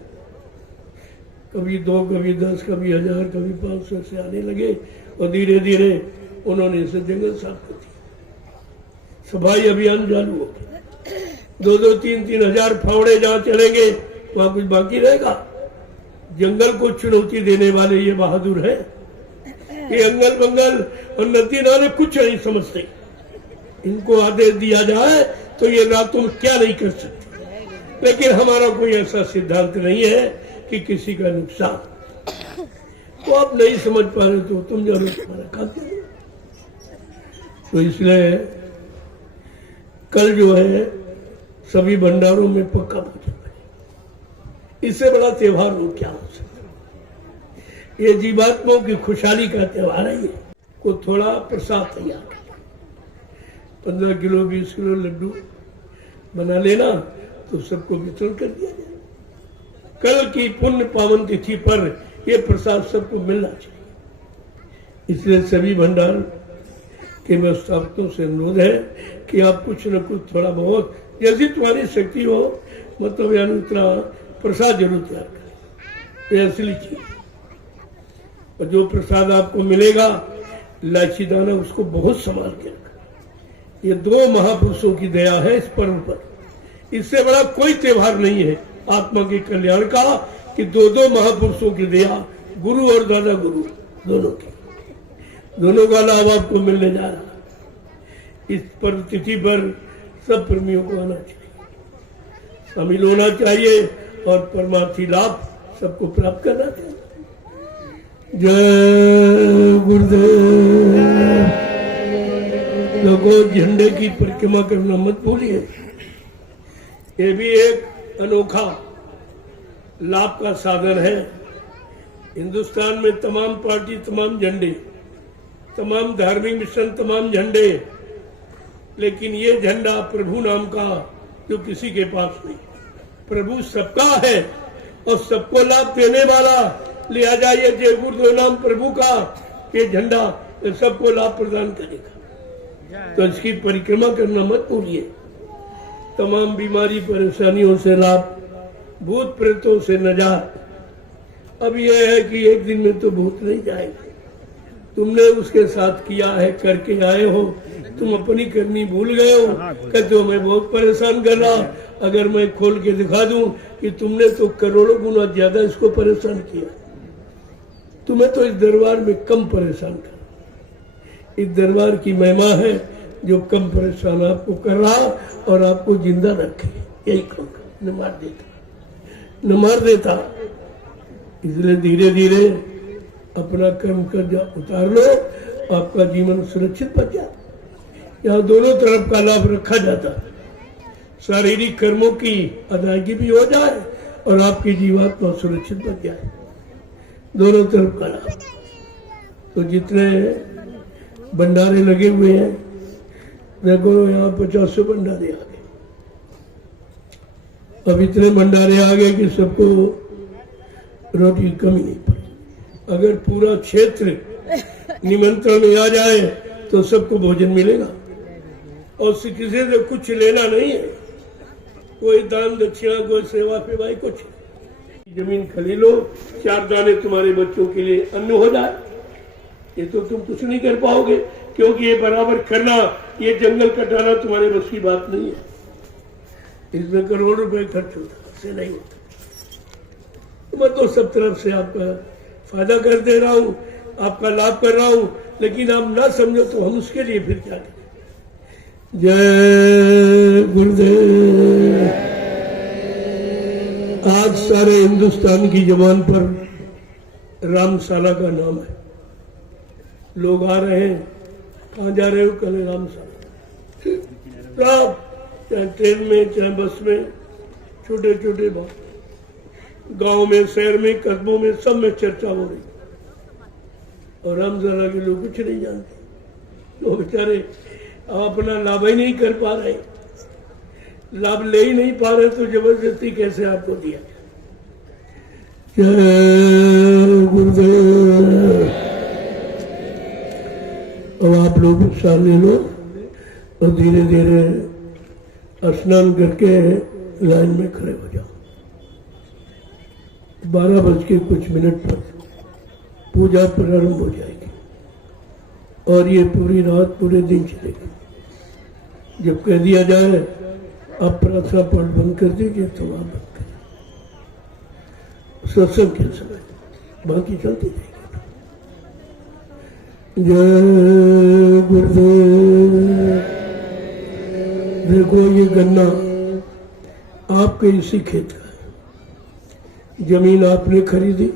कभी 2, कभी 10, कभी 1000, कभी 500 से आने लगे, और धीरे धीरे उन्होंने इसे जंगल साफ कर दिया। सफाई अभियान चालू हो गया। दो तीन तीन हजार फावड़े जहां चलेंगे वहां कुछ बाकी रहेगा? जंगल को चुनौती देने वाले ये बहादुर है। ये अंगल बंगल और नदी नाले कुछ नहीं समझते। इनको आदेश दिया जाए तो ये रातों में क्या नहीं कर सकते। लेकिन हमारा कोई ऐसा सिद्धांत नहीं है कि किसी का नुकसान। तो आप नहीं समझ पा रहे तो तुम जानो तुम्हारा खाते। तो इसलिए कल जो है सभी भंडारों में पक्का भोजन बने। इससे बड़ा त्योहार वो क्या हो सकता। ये जीवात्माओं की खुशहाली का त्योहार है। ये को थोड़ा प्रसाद तैयार कर 15 किलो 20 किलो लड्डू बना लेना तो सबको वितरण कर दिया जाए। कल की पुण्य पावन तिथि पर यह प्रसाद सबको मिलना चाहिए। इसलिए सभी भंडार के व्यवस्थापकों से अनुरोध है कि आप कुछ न कुछ थोड़ा बहुत जैसी तुम्हारी शक्ति हो मतलब यानी उतना प्रसाद जरूर तैयार करें। ये असली चीज। और जो प्रसाद आपको मिलेगा इलायची दाना उसको बहुत संभाल के रखना। ये 2 महापुरुषों की दया है इस पर्व पर। इससे बड़ा कोई त्योहार नहीं है आत्मा के कल्याण का कि 2 महापुरुषों की दया, गुरु और दादा गुरु दोनों का लाभ आपको मिलने जा रहा। इस पर्व तिथि पर सब प्रेमियों को आना चाहिए, शामिल होना चाहिए और परमार्थी लाभ सबको प्राप्त करना चाहिए। जय गुरुदेव। लोगों झंडे की परिक्रमा करना मत भूलिए। ये भी एक अनोखा लाभ का साधन है। हिंदुस्तान में तमाम पार्टी, तमाम झंडे, तमाम धार्मिक मिशन, तमाम झंडे, लेकिन ये झंडा प्रभु नाम का जो किसी के पास नहीं। प्रभु सबका है और सबको लाभ देने वाला। लिया जाए जय गुरुदेव नाम प्रभु का ये झंडा सबको लाभ प्रदान करेगा। तो इसकी परिक्रमा करना मत भूलिए। तमाम बीमारी परेशानियों से लाभ, भूत प्रेतों से नजात। अब यह है कि एक दिन में तो भूत नहीं जाएगा। तुमने उसके साथ किया है, करके आए हो, तुम अपनी करनी भूल गए हो। कहते हो मैं बहुत परेशान कर रहा। अगर मैं खोल के दिखा दूं कि तुमने तो करोड़ों गुना ज्यादा इसको परेशान किया। तुम्हें तो इस दरबार में कम परेशान कर। इस दरबार की महिमा है जो कम परेशान आपको कर रहा और आपको जिंदा रखे। यही काम कर, न मार देता। इसलिए धीरे धीरे अपना कर्म कर्जा उतार लो, आपका जीवन सुरक्षित बच जाए। यहाँ दोनों तरफ का लाभ रखा जाता है। शारीरिक कर्मों की अदायगी भी हो जाए और आपकी जीवात्मा सुरक्षित बच जाए। दोनों तरफ का लाभ। तो जितने भंडारे लगे हुए हैं, देखो यहाँ 50 भंडारे आ गए। अब इतने भंडारे आ गए कि सबको रोटी की कमी नहीं पड़ी। अगर पूरा क्षेत्र निमंत्रण में आ जाए तो सबको भोजन मिलेगा और किसी से कुछ लेना नहीं है। कोई दान दक्षिणा, कोई सेवा फेवाई, कुछ। जमीन खरीद लो, 4 दाने तुम्हारे बच्चों के लिए अन्न हो जाए। ये तो तुम कुछ नहीं कर पाओगे क्योंकि ये बराबर करना, ये जंगल कटाना तुम्हारे बस की बात नहीं है। इसमें करोड़ रुपए खर्च होता है, से नहीं होता। मैं तो सब तरफ से आपका फायदा कर दे रहा हूँ, आपका लाभ कर रहा हूँ, लेकिन आप ना समझो तो हम उसके लिए फिर क्या करें। जय गुरुदेव। आज सारे हिंदुस्तान की जुबान पर रामशाला का नाम है। लोग आ रहे हैं, कहाँ जा रहे हो? कल रामशाला। चाहे ट्रेन में, चाहे बस में, छोटे छोटे बात, गांव में, शहर में, कस्बों में, सब में चर्चा हो रही। और रामशाला के लोग कुछ नहीं जानते। लोग बेचारे अपना लाभ ही नहीं कर पा रहे, लाभ ले ही नहीं पा रहे, तो जबरदस्ती कैसे आपको दिया। जय गुरुदेव। अब आप लोग उत्साह ले लो और धीरे धीरे स्नान करके लाइन में खड़े हो जाओ। 12 बज के कुछ मिनट पर पूजा प्रारंभ हो जाएगी और ये पूरी रात पूरे दिन चलेगी। जब कह दिया जाए आप प्रार्थना पाठ बंद कर दीजिए तो आप बंद करें सत्संग के समय, बाकी चलती रहेगी। जय गुरुदेव। देखो ये गन्ना आपके इसी खेत का है, जमीन आपने खरीदी,